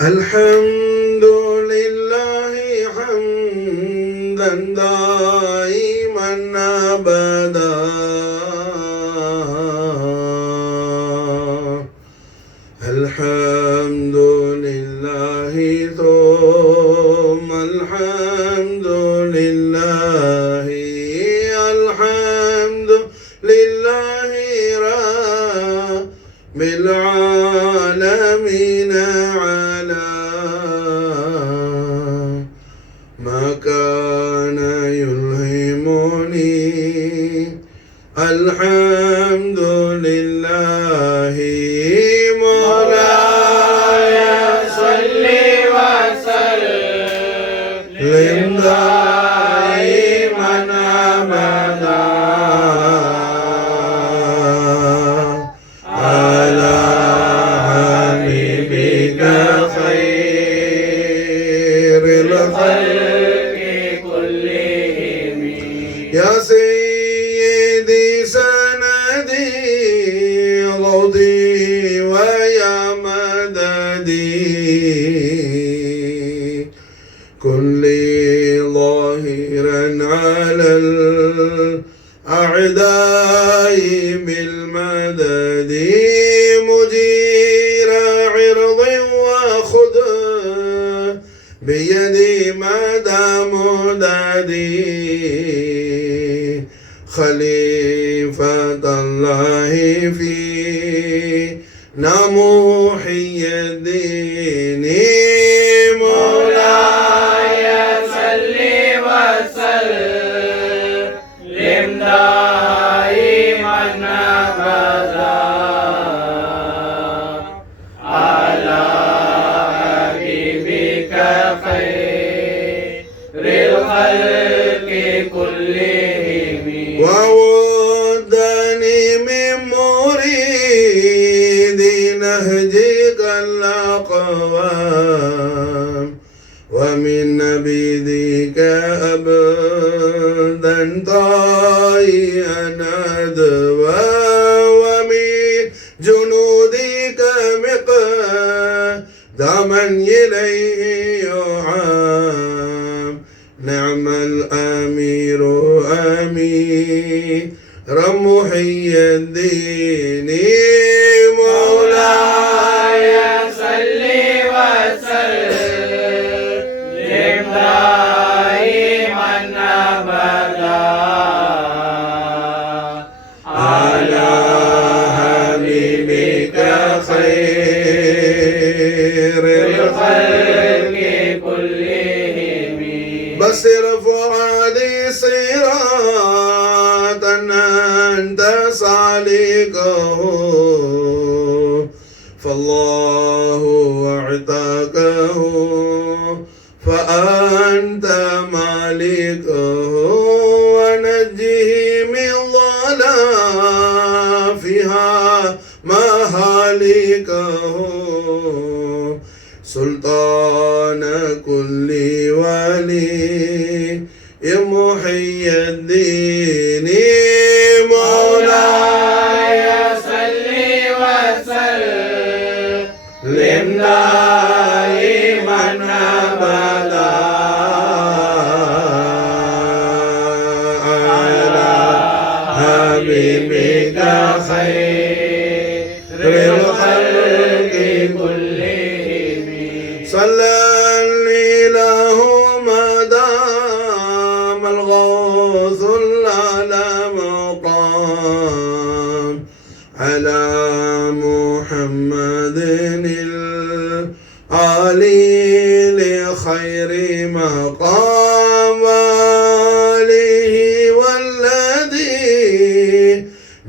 الحمد لله حمدا دائما أبدا الحمد لله ثم الحمد لله الحمد لله رب العالمين على ما كان يلهمني الحمد لله مولاي صل وسلم دائما أبدا على حبيبك خير الخلق كلهم يا سيدي سندي غوضي ويا مددي كن لي ظاهرا على الأعداء بالمدد مجير عرض وخذ بيدي مدى مددي خليفة الله فينا محي الدين مولاي صل وسلم دائما أبدا على حبيبك خير الخلق كلهم وودني من مريد نهجك الأقوام ومن نبيذك أبدا طائعا أدوى ومن جنودك مقدما إليه يعام نعم الأمير أمير محي الدين مولاي صل وسلم دائما أبدا على حبيبك خير الخلق كلهم بصر فؤادي صراطا أنت سالكه فالله اعتقه فأنت مالكه ونجه من ضلافها مهالكه سلطان كل ولي محي الدين مولاي صل وسلم دائما أبدا على حبيبك خير الخلق كلهم صلى الإله مدام الغوث على مقام على محمد العلي لخير مقام آله والذي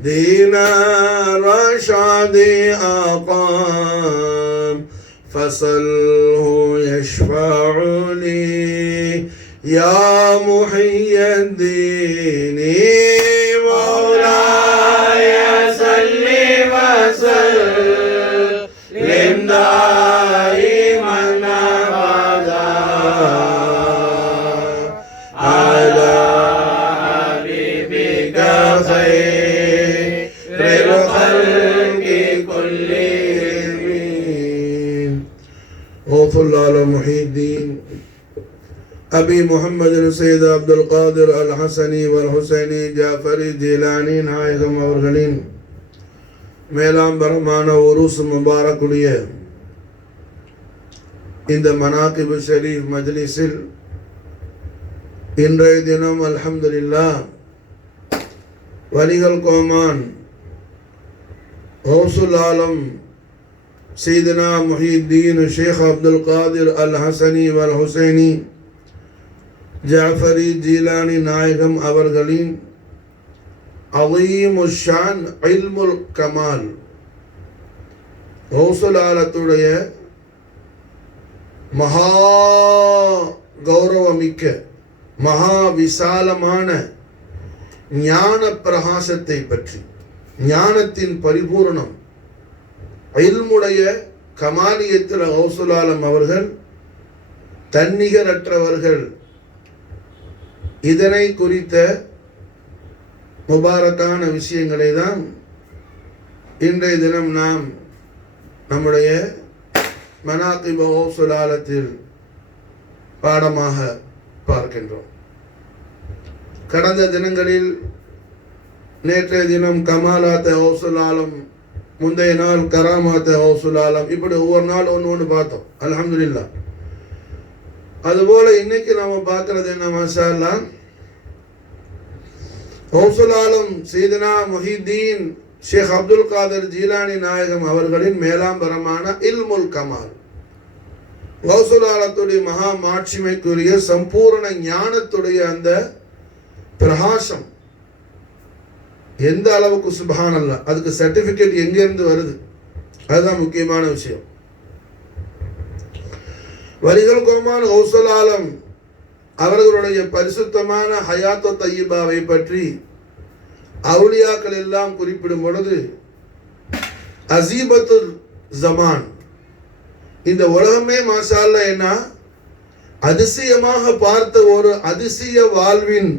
دين الرشاد أقام فصله يشفع لي يا محي الدين مولاي صل وسلم دائما أبدا على حبيبك خير الخلق كلهم أبي محمد سيد عبد القادر الحسني والحسيني جعفري جيلاني நாயகம் அவர்களின் மேலாம்பரமான உருஸ் முபாரக்குடைய இந்த மனாகிபு ஷரீஃப் மஜ்லிஸில் இன்றைய தினம் அல்ஹம்துலில்லாஹ் வலிகள் கோமான் கௌசுல் ஆலம் சையதுனா முஹியுத்தீன் ஷேக் அப்துல் காதிர் அல் ஹசனி வல் ஹுசைனி ஜாஃபரி ஜீலானி நாயகம் அவர்களின் அலீமுல் ஷான் இல்முல் கமால் கௌசுல் ஆலத்துடைய மகா கௌரவமிக்க மகா விசாலமான ஞான பிரகாசத்தை பற்றி, ஞானத்தின் பரிபூர்ணம், இல்முடைய கமாலியத்தில் கௌசுல் ஆலம் அவர்கள் தன்னிகரற்றவர்கள். இதனை குறித்த முபாரக்கான விஷயங்களை தான் இன்றைய தினம் நாம் நம்முடைய மனாகிபு கௌசுல் ஆலத்தில் பாடமாக பார்க்கின்றோம். கடந்த தினங்களில் நேற்றைய தினம் கமாலாத்த கௌசுல் ஆலம், முந்தைய நாள் கராமாத்த கௌசுல் ஆலம், இப்படி ஒவ்வொரு நாள் ஒன்று பார்த்தோம். அல்ஹம்துலில்லாஹ். அதுபோல இன்னைக்கு நாம பார்க்கறது என்ன, மாஷா அல்லாஹ், கௌசுல் ஆலம் சையதுனா முஹியுத்தீன் ஷேக் அப்துல் காதிர் ஜீலானி நாயகம் அவர்களின் மேலாம்பரமான இல்முல் கமால், கௌசுல் ஆலத்துடைய மகா மாட்சிமைக்குரிய சம்பூர்ண ஞானத்துடைய அந்த பிரகாசம் எந்த அளவுக்கு சுப்ஹானல்லாஹ், அதுக்கு சர்டிபிகேட் எங்கிருந்து வருது, அதுதான் முக்கியமான விஷயம். வலிகள் கோமான் கௌசுல் ஆலம் அவர்களுடைய பரிசுத்தமான ஹயாத்து தய்யிபாவை பற்றி அவுலியாக்கள் எல்லாம் குறிப்பிடும் பொழுது, அசீபத்துல் ஜமான், இந்த உலகமே மாஷா அல்லாஹ் என்ன அதிசயமாக பார்த்த ஒரு அதிசய வாழ்வின்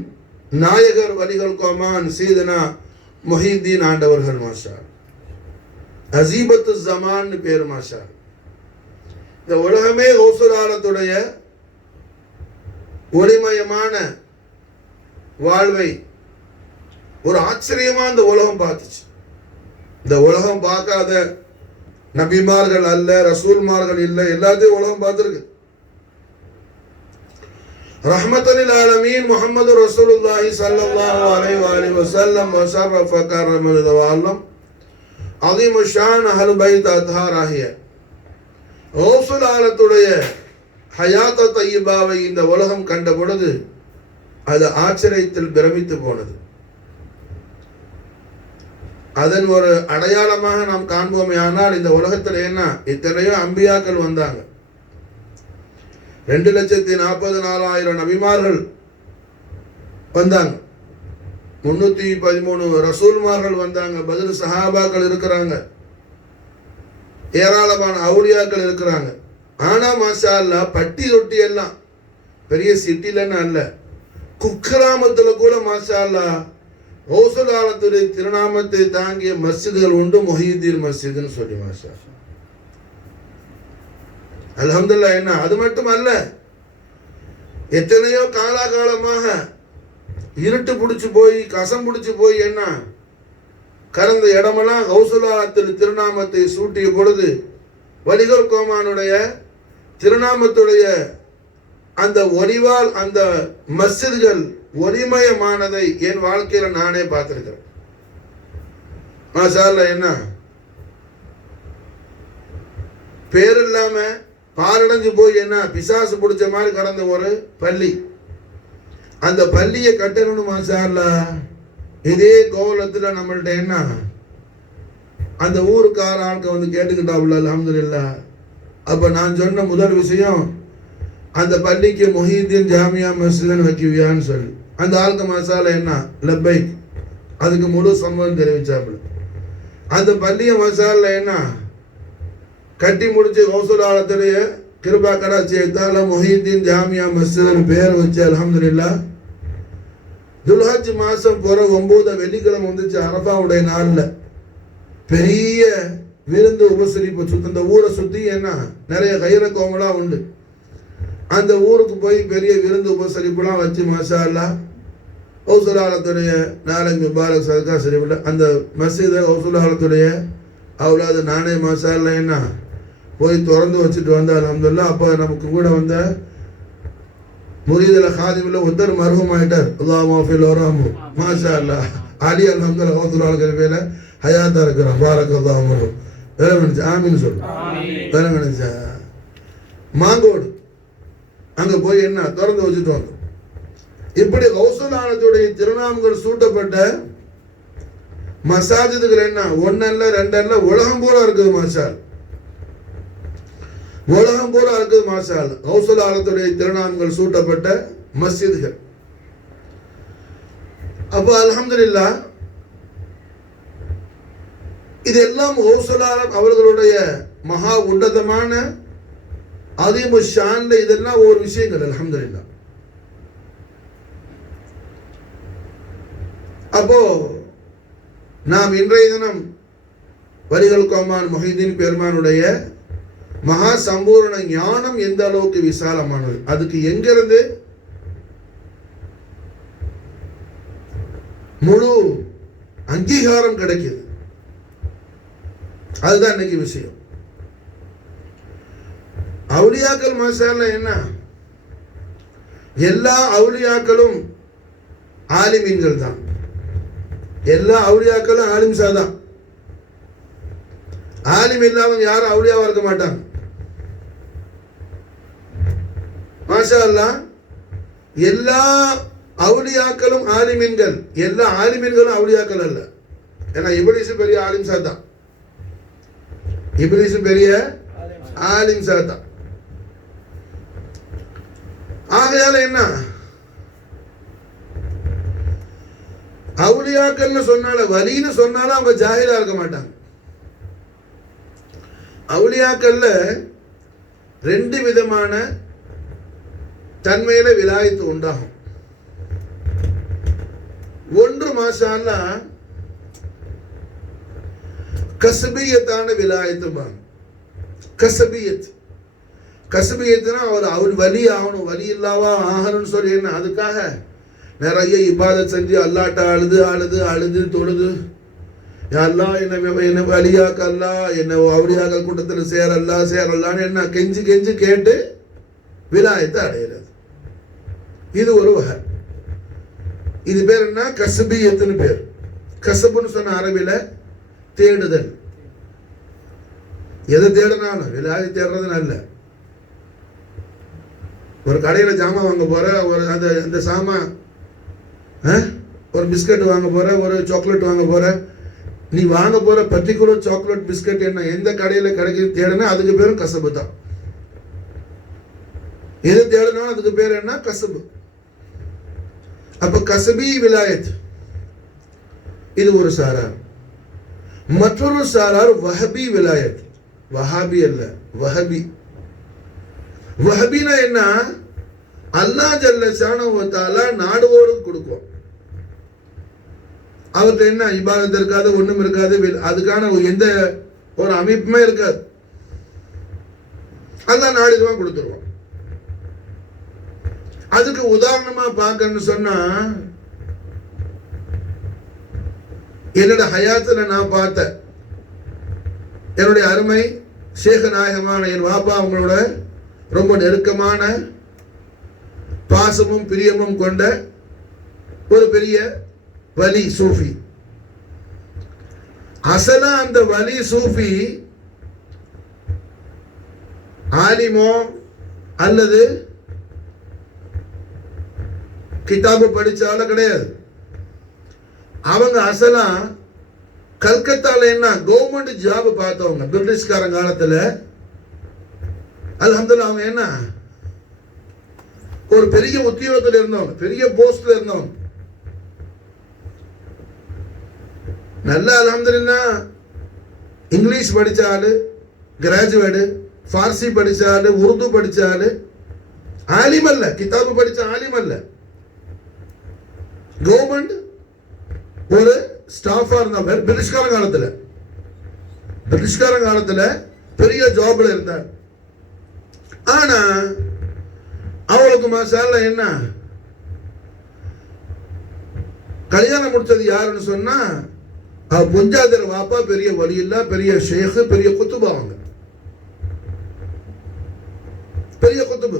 நாயகர் வலிகள் கோமான் சையதுனா முஹியுத்தீன் ஆண்டவர்கள். மாஷா அசீபத்து ஜமான் பேர். மாஷா இந்த உலகமே கௌசுல் ஆலத்துடைய ஒளிமயமான வாழ்வை ஒரு ஆச்சரியமா இந்த உலகம் பார்த்துச்சு. இந்த உலகம் பார்க்காத நபிமார்கள் அல்ல, ரசூல்மார்கள் இல்லை, எல்லாத்தையும் உலகம் பார்த்திருக்கு. ரஹ்மத்துல் ஆலமீன் முஹம்மது ரசூலுல்லாஹி ஸல்லல்லாஹு அலைஹி வஸல்லம் வஸரஃப கர்ரமல் தவால்லம் அஸீமு ஷான் அஹ்லுல் பைத் அத்ஹார் ஆகிய கௌசுல் ஆலத்துடைய ஹயாத் தய்யிபாவை இந்த உலகம் கண்ட பொழுது அது ஆச்சரியத்தில் பிரமித்து போனது. அதன் ஒரு அடையாளமாக நாம் காண்போமே. ஆனால் இந்த உலகத்தில் என்ன எத்தனையோ அம்பியாக்கள் வந்தாங்க, 2,40,000 நபிமார்கள் வந்தாங்க, 313 ரசூல்மார்கள் வந்தாங்க, பதில் சஹாபாக்கள் இருக்கிறாங்க, ஏராளமான அவுலியாக்கள் இருக்கிறாங்க. ஆனா மாஷா அல்லாஹ் பட்டி தொட்டி எல்லாம் பெரிய சிட்டிலன்னு அல்ல, குக்கிராமத்துல கூட மாஷா அல்லாஹ் கௌசுல் ஆலத்துடைய திருநாமத்தை தாங்கிய மஸ்ஜிதுகள் உண்டு. முஹியுத்தீன் மஸ்ஜித்னு சொல்லி மாஷா அல்ஹம்துலில்லாஹ். என்ன அது மட்டும் அல்ல, எத்தனையோ காலாகாலமாக இருட்டு பிடிச்சு போய் கசம் பிடிச்சு போய் என்ன கடந்த இடமெல்லாம் கௌசுல் ஆலத்தில் திருநாமத்தை சூட்டிய பொழுது வலிகள் கோமானுடைய திருநாமத்துடைய அந்த ஒளிவால் அந்த மஸ்ஜித்கள் ஒளிமயமானதை என் வாழ்க்கையில நானே பார்த்திருக்கிறேன். மாஷா அல்லாஹ். என்ன பேர் இல்லாம பாரடைஞ்சு போய் என்ன பிசாசு பிடிச்ச மாதிரி கடந்த ஒரு பள்ளி, அந்த பள்ளியை கட்டணும்னு மாஷா அல்லாஹ் இதே கோலத்துல நம்மள்ட்ட என்ன அந்த ஊருக்கார ஆட்கள் வந்து கேட்டுக்கிட்டாப்புல. அல்ஹம்துலில்லாஹ். அப்ப நான் சொன்ன முதல் விஷயம், அந்த பள்ளிக்கு முஹியுத்தீன் ஜாமியா மஸ்ஜித்னு வைக்குவியான்னு சொல்லி அந்த ஆளுக்கு மசாலா என்ன லப்பைக், அதுக்கு முழு சம்மதம் தெரிவிச்சாப்புல. அந்த பள்ளிய மசாலா என்ன கட்டி முடிச்சு கௌசுல் ஆலத்துடைய கிருபா கடாச்சி எடுத்தால முஹியுத்தீன் ஜாமியா மஸ்ஜித்னு பேர் வச்சு அல்ஹம்துலில்லாஹ். துல்ஹஜ் மாசம் போற 9 வெள்ளிக்கிழமை வந்துச்சு. அரஃபாவுடைய நாள்ல பெரிய விருந்து உபசரிப்பு சுத்த இந்த ஊரை சுத்தி என்ன நிறைய கயிற கோமலா உண்டு. அந்த ஊருக்கு போய் பெரிய விருந்து உபசரிப்புலாம் வச்சு மாஷா அல்லாஹ் ஹவுசுல் ஆலத்துடைய நாலஞ்சு முபாரக் சதகா ஷரீஃப்ல அந்த மஸ்ஜிதை ஹவுசுல் ஆலத்துடைய அவ்வளோ நானே மாஷா அல்லாஹ் என்ன போய் திறந்து வச்சுட்டு வந்தேன் அல்ஹம்துலில்லாஹ். அப்போ நமக்கு கூட வந்த முரீதுல் ஹாதிமில் ஒருத்தர் மர்ஹூம் ஆயிட்டார். அல்லாஹ் மாஃபில் வராமு மாஷா அல்லாஹ் அலி அல்ஹம்துலில்லாஹ் ஹவுசுல் ஆலத்துடைய பேர்ல ஹயாத்தா இருக்கிறான். பாரக் அல்லாஹ் வேலை நினைச்சா ஆமின்னு சொல்லு வேலை நினைச்சா மாங்கோடு அங்க போய் என்ன திறந்து வச்சுட்டு வந்தோம். இப்படி ஹவுசுல் ஆலத்துடைய திருநாமங்கள் சூட்டப்பட்ட மசாஜிதுகள் என்ன ஒன்னல்ல ரெண்டல்ல உலகம் பூரா இருக்குது மாஷா அல்லாஹ். உலகம் பூரா இருக்குது மாஷா அல்லாஹ். ஹவுசுல் ஆலத்துடைய திருநாமங்கள் சூட்டப்பட்ட மஸ்ஜிதுகள். அப்போ அல்ஹம்துலில்லாஹ் இதெல்லாம் ஹவுசுல் ஆலம் அவர்களுடைய மகா உன்னதமான அதிமு ஷான்ல இதெல்லாம் ஒரு விஷயங்கள் அல்ஹம்துலில்லாஹ். அப்போ நாம் இன்றைய தினம் வரிகள் கோமான் முஹிதீன் பெருமானுடைய மகா சம்பூர்ண ஞானம் எந்த அளவுக்கு விசாலமானது, அதுக்கு எங்கிருந்து முழு அங்கீகாரம் கிடைக்குது, அதுதான் இன்னைக்கு விஷயம். அவுலியாக்கள் மாஷா அல்லாஹ் என்ன எல்லா அவுலியாக்களும் ஆலிமீன்கள் தான். எல்லா அவுலியாக்களும் ஆலிம்ஸா தான். ஆலிம் இல்லாதவங்க யாரும் அவுலியாவா இருக்க மாட்டாங்க மாஷா அல்லாஹ். எல்லா அவுலியாக்களும் ஆலிமீன்கள், எல்லா ஆலிமீன்களும் அவுலியாக்கள் அல்ல. ஏன்னா இப்லீஸும் பெரிய ஆலிம்ஸா தான். இப்லீஸும் பெரிய ஆலிம்ஸா தான். ஆகையால என்ன அவுலியாக்கள்னு சொன்னால வலின்னு சொன்னாலும் அவங்க ஜாஹிலா இருக்க மாட்டாங்க. அவுலியாக்கள்ல ரெண்டு விதமான தன்மையில விலாயத்து உண்டாகும். ஒன்று மாஷா அல்லாஹ் கஸ்பியத்தான விலாயத்து. கஸ்பியத்துனா அவர் வலி ஆகணும், வலி இல்லாவா ஆகணும்னு சொல்லி என்ன அதுக்காக நிறைய இபாதத் செஞ்சு அல்லாட்ட அழுது தொழுது அல்லாஹ் என்ன வலியாக்க அல்லாஹ் என்ன அவளியாக்கள் கூட்டத்தில் சேரல்லான்னு என்ன கெஞ்சு கேட்டு விலாயத்தை அடையிறது. இது ஒரு வகை. இது பேர் என்ன கஸ்பியத்துன்னு பேர். கசப்புன்னு சொன்ன அரபில தேடுதல். எதை தேடினாலும் விலாய தேடுறது நல்ல. ஒரு கடையில ஜாமான் வாங்க போற, ஒரு அந்த சாமான் ஒரு பிஸ்கட் வாங்க போற, ஒரு சாக்லேட் வாங்க போற, நீ வாங்க போற பர்டிகுலர் சாக்லேட் பிஸ்கட் என்ன எந்த கடையில கிடைக்குது தேடுனா அதுக்கு பேரும் கசபு தான். எது தேடினாலும் அதுக்கு பேர் என்ன கசபு. அப்ப கசபி விலாயத் இது ஒரு சாரார். மற்றொரு சாரார் வஹபி விலாயத். வஹாபி அல்ல, வஹபி. வஹபினா என்ன அல்லாஹ் ஜல்ல ஷானஹு வ தஆலா நாடுவோருக்கு கொடுக்கும். அவர்கிட்ட என்ன இபாதத் இருக்காது, ஒண்ணும் இருக்காது, அதுக்கான எந்த ஒரு அமைப்புமே இருக்காது. அல்லாஹ் நாடுதான் கொடுத்துருவோம். அதுக்கு உதாரணமா பார்க்கணும்னு சொன்னா என்னோட ஹயாத்துல நான் பார்த்த என்னுடைய அருமை ஷேக் நாயகமான என் வாப்பா அவங்களோட ரொம்ப நெருக்கமான பாசமும் பிரியமும் கொண்ட ஒரு பெரிய வலி சூஃபி. அசலா அந்த வலி சூஃபி ஆலிமோ அல்லது கிதாபு படிச்சால கிடையாது. அவங்க அசலா கல்கத்தால என்ன கவர்மெண்ட் ஜாப் பார்த்தவங்க. பிரிட்டிஷ்காரன் காலத்துல அல்ஹம்துலில்லாஹ் அவங்க என்ன ஒரு பெரிய உத்தியோகத்தில் இருந்தவங்க, பெரிய போஸ்ட்ல இருந்தவங்க. நல்ல அல்ஹம்துலில்லாஹ் இங்கிலீஷ் படிச்சாலு, கிராஜுவேட், ஃபார்சி படிச்சாலு, உருது படிச்சாலு, ஆலிம் அல்ல, கிதாபு படிச்ச ஆலிம் அல்ல, கவர்மெண்ட் ஒரு ஸ்டாஃபா இருந்தாங்க. பிரிட்டிஷ்கார காலத்துல பெரிய ஜாப்ல இருந்தார். ஆனா அவங்களுக்கு மாஷாஅல்லாஹ் என்ன கல்யாணம் முடிச்சது யாருன்னு சொன்னா அவ புஞ்சாதர் வாப்பா பெரிய வலியில்லா, பெரிய ஷேக், பெரிய குத்துபு. அவங்க பெரிய குத்துபு.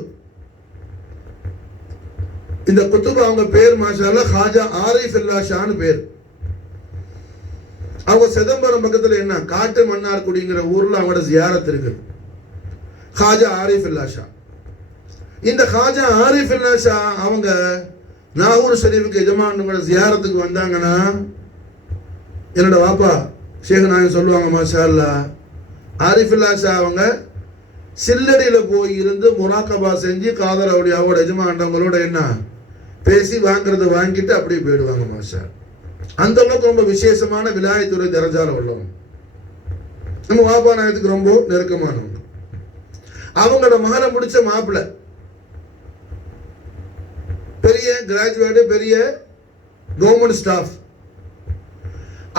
இந்த குத்துபு அவங்க பேர் மாஷாஅல்லாஹ் ஹாஜா ஆரிஃபுல்லா ஷான்னு பேர். அவங்க சிதம்பரம் பக்கத்துல என்ன காட்டு மன்னார்குடிங்கிற ஊர்ல அவங்களோட ஜியாரத் இருக்கு. ஹாஜா ஆரிஃபுல்லா ஷா. இந்த ஹாஜா ஆரிஃபுல்லா ஷா அவங்க நாகூர் ஷரீஃபுக்கு எஜமானுங்களோட ஜியாரத்துக்கு வந்தாங்கன்னா என்னோட வாப்பா ஷேக் நாயகம் சொல்லுவாங்க மாஷாஅல்லாஹ் ஆரிஃபுல்லா ஷா அவங்க சில்லடியில் போய் இருந்து முராக்கபா செஞ்சு காதர் அவளியாவோட எஜமானவங்களோட என்ன பேசி வாங்குறது வாங்கிட்டு அப்படியே போயிடுவாங்க மாஷா. அந்த அளவுக்கு ரொம்ப விசேஷமான விலாயத்துறை தரஜால உள்ளவங்க. நம்ம வாப்பா நாயகத்துக்கு ரொம்ப நெருக்கமானவங்க. அவங்களோட மகளை முடிச்ச மாப்பிள்ளை பெரிய கிராஜுவேட், பெரிய கவர்மெண்ட் ஸ்டாஃப்.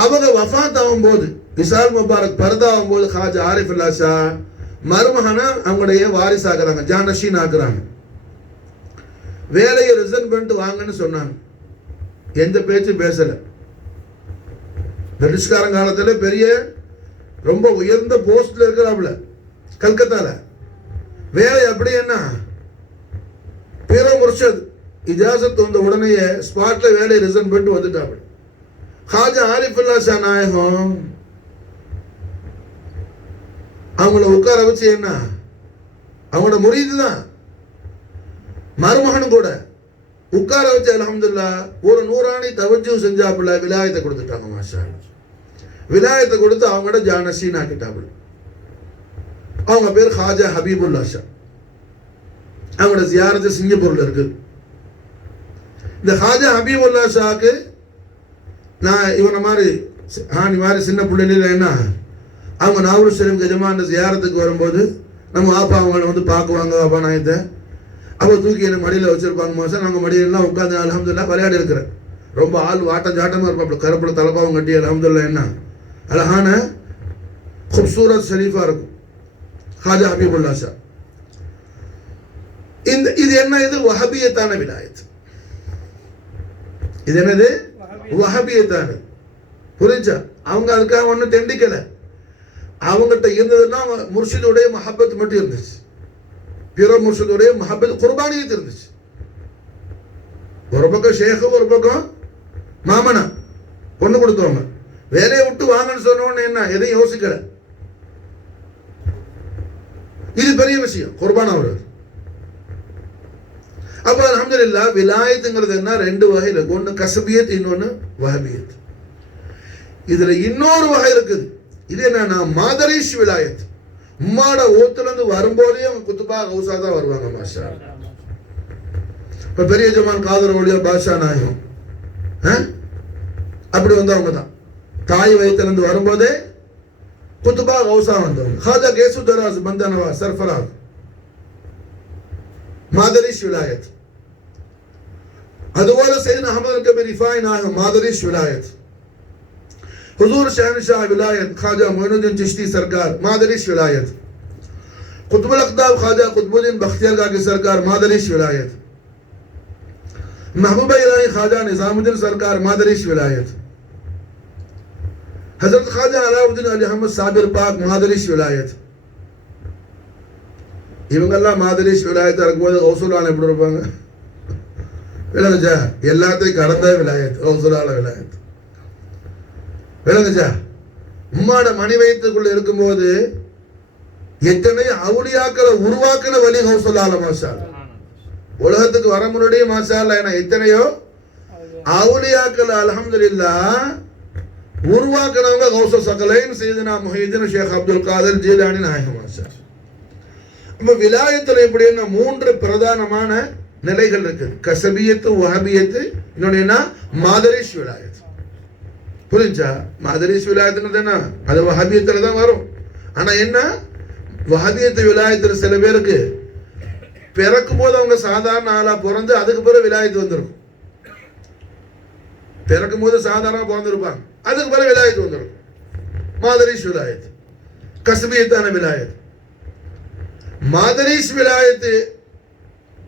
அவங்க வஃபாத் ஆகும் போது விசால் முபாரக் பரதாகும் போது ஹாஜா ஆரிஃபுல்லா ஷா மருமகனை அவங்களுடைய வாரிசாக்குறாங்க, ஜானஷீன் ஆக்குறாங்க. வேலையை ரிசைன் பண்ணிட்டு வாங்கன்னு சொன்னாங்க. எந்த பேச்சும் பேசல. பிரிட்டிஷ்காரன் காலத்துல பெரிய ரொம்ப உயர்ந்த போஸ்ட்ல இருக்கிறாப்புல கல்கத்தால. வேலை அப்படி என்ன பிற முர்ஷத் இஜாசத் வந்த உடனே ஸ்பாட்ல வேலையை ரிசைன் பண்ணிட்டு வந்துட்டாப்புல. ஹாஜா ஆரிஃபுல்லா ஷா நாயகம் அவங்கள உட்கார வச்சு என்ன அவங்களோட முரீது தான் மருமகனும் கூட உட்கார வச்சு அல்ஹம்துலில்லாஹ் ஒரு நூறானி தவஜ்ஜு செஞ்சாப்புல விலாயத்தை கொடுத்துட்டாங்க மாஷா. விலாயத்தை கொடுத்து அவங்களோட ஜானஷீன் ஆக்கிட்டாப்புல. அவங்க பேர் ஹாஜா ஹபீபுல்லா ஷா. அவங்களோட ஜியாரத்து சிங்கப்பூர்ல இருக்கு. இந்த ஹாஜா ஹபீபுல்லா ஷாக்கு நான் இவனை மாதிரி ஹானி மாதிரி சின்ன பிள்ளைல என்ன அவங்க நாகூர் ஷரீஃப் எஜமான ஜியாரத்துக்கு வரும்போது நம்ம வாப்பா அவங்கள வந்து பார்க்குவாங்க. வாப்பா நாயத்தை அப்போ தூக்கி என்னை மடியில் வச்சுருப்பாங்க மாதம். நாங்கள் மடியெல்லாம் உட்காந்து அல்ஹம்துலில்லாஹ் விளையாடி இருக்கிறேன். ரொம்ப ஆள் வாட்டம் ஜாட்டமாக இருப்பாப்புல, கருப்பில் தலைப்பாவும் கட்டி அல்ஹம்துலில்லாஹ் என்ன அழகான குப்சூரத் ஷரீஃபாக இருக்கும் ஹாஜா ஹபீபுல்லா ஷா. இது என்ன, இது வஹபியத்தான விலாயத். இது என்னது வஹபியத்தான. புரிஞ்சா? அவங்க அதுக்காக ஒன்றும் தெண்டிக்கலை. அவங்ககிட்ட இருந்ததுன்னா முர்ஷிதுடைய மஹப்பத் மட்டும் இருந்துச்சு. பிற முர்ஷிதுடைய மஹப்பத் குர்பானியத்து இருந்துச்சு. ஒரு பக்கம் ஷேக், ஒரு பக்கம் மாமனா பொண்ணு கொடுத்தவங்க. வேலையை விட்டு வாங்கன்னு சொன்னோன்னு என்ன எதையும் யோசிக்கல. இது பெரிய விஷயம், குர்பானா வருது. அப்போ அல்ஹம்துலில்லாஹ் விலாயத்துங்கிறது என்ன ரெண்டு வகையில் இருக்கு. ஒன்று கசபியத், இன்னொன்று வஹபியத். இதுல இன்னொரு வகை இருக்குது. இது என்னன்னா மாதரிஷ் விலாயத். உம்மாட ஓத்துல இருந்து வரும்போதே அவங்க குத்துபா கௌசா தான் வருவாங்க மாஷா. இப்ப பெரிய ஜமான் காதர் ஒளியா பாஷா நாயகம் அப்படி வந்தவங்க தான். தாய் வயிற்றுல இருந்து வரும்போதே குத்துபா கௌசா வந்தவங்க. ஹாஜா கேசு தராஸ் பந்தனவா சர்ஃபராஸ் மாதரிஷ் விலாயத். அதுபோல சையத்னா அஹ்மத் கபீர் ரிஃபாய் நாயகம் மாதரிஷ் விலாயத். हुजूर शहनशाह विलायत ख्वाजा मोइनुद्दीन चिश्ती सरकार मादरिश विलायत. कुतुबुल अक़ताब ख्वाजा कुतुबुद्दीन बख्तियार काकी सरकार मादरिश विलायत. महबूब इलाही ख्वाजा निजामुद्दीन सरकार मादरिश विलायत. हजरत ख्वाजा अलाउद्दीन अली अहमद साबिर पाक मादरिश विलायत. இவங்கெல்லாம் மாதரிஷ் விலாயத்தை இருக்கும்போது கௌசுலான எப்படி இருப்பாங்க விளங்குச்சா? எல்லாத்தையும் கடந்த விலாயத் கௌசுலான விலாயத். விளங்குச்சா? உம்மாட மணி வயிற்றுக்குள்ள இருக்கும்போது எத்தனை அவுலியாக்களை உருவாக்கின வழி கௌசலால மாஷா. உலகத்துக்கு வர முன்னாடியே மாஷா அல்லாஹ் எத்தனையோ அவுலியாக்களை அல்ஹம்துலில்லாஹ் உருவாக்கினவங்க கௌச சகலைன் சையதுனா முஹிதீன் ஷேக் அப்துல் காதர் ஜீலானி நாயகம் மாஷா. இப்ப விலாயத்துல எப்படின்னா மூன்று பிரதானமான நிலைகள் இருக்கு. கசபியத்து, வஹபியத்து, இன்னொன்னு என்ன மாதரிஷ் விலாயத். புரிஞ்சா? மாதரிஷ் விலாயத்துன்னு என்ன அது வஹபியத்துல தான் வரும். ஆனா என்ன வஹபியத்து விலாயத்துல சில பேருக்கு பிறக்கும் போது அவங்க சாதாரண ஆளா பிறந்து அதுக்கு பிறகு விலாயத்து வந்துடும். பிறக்கும் போது சாதாரண பிறந்திருப்பாங்க, அதுக்கு பிறகு விலாயத்து வந்துடும். மாதரிஷ் விலாயத் கஸ்பியத்தான விலாயத். மாதரிஷ் விலாயத்து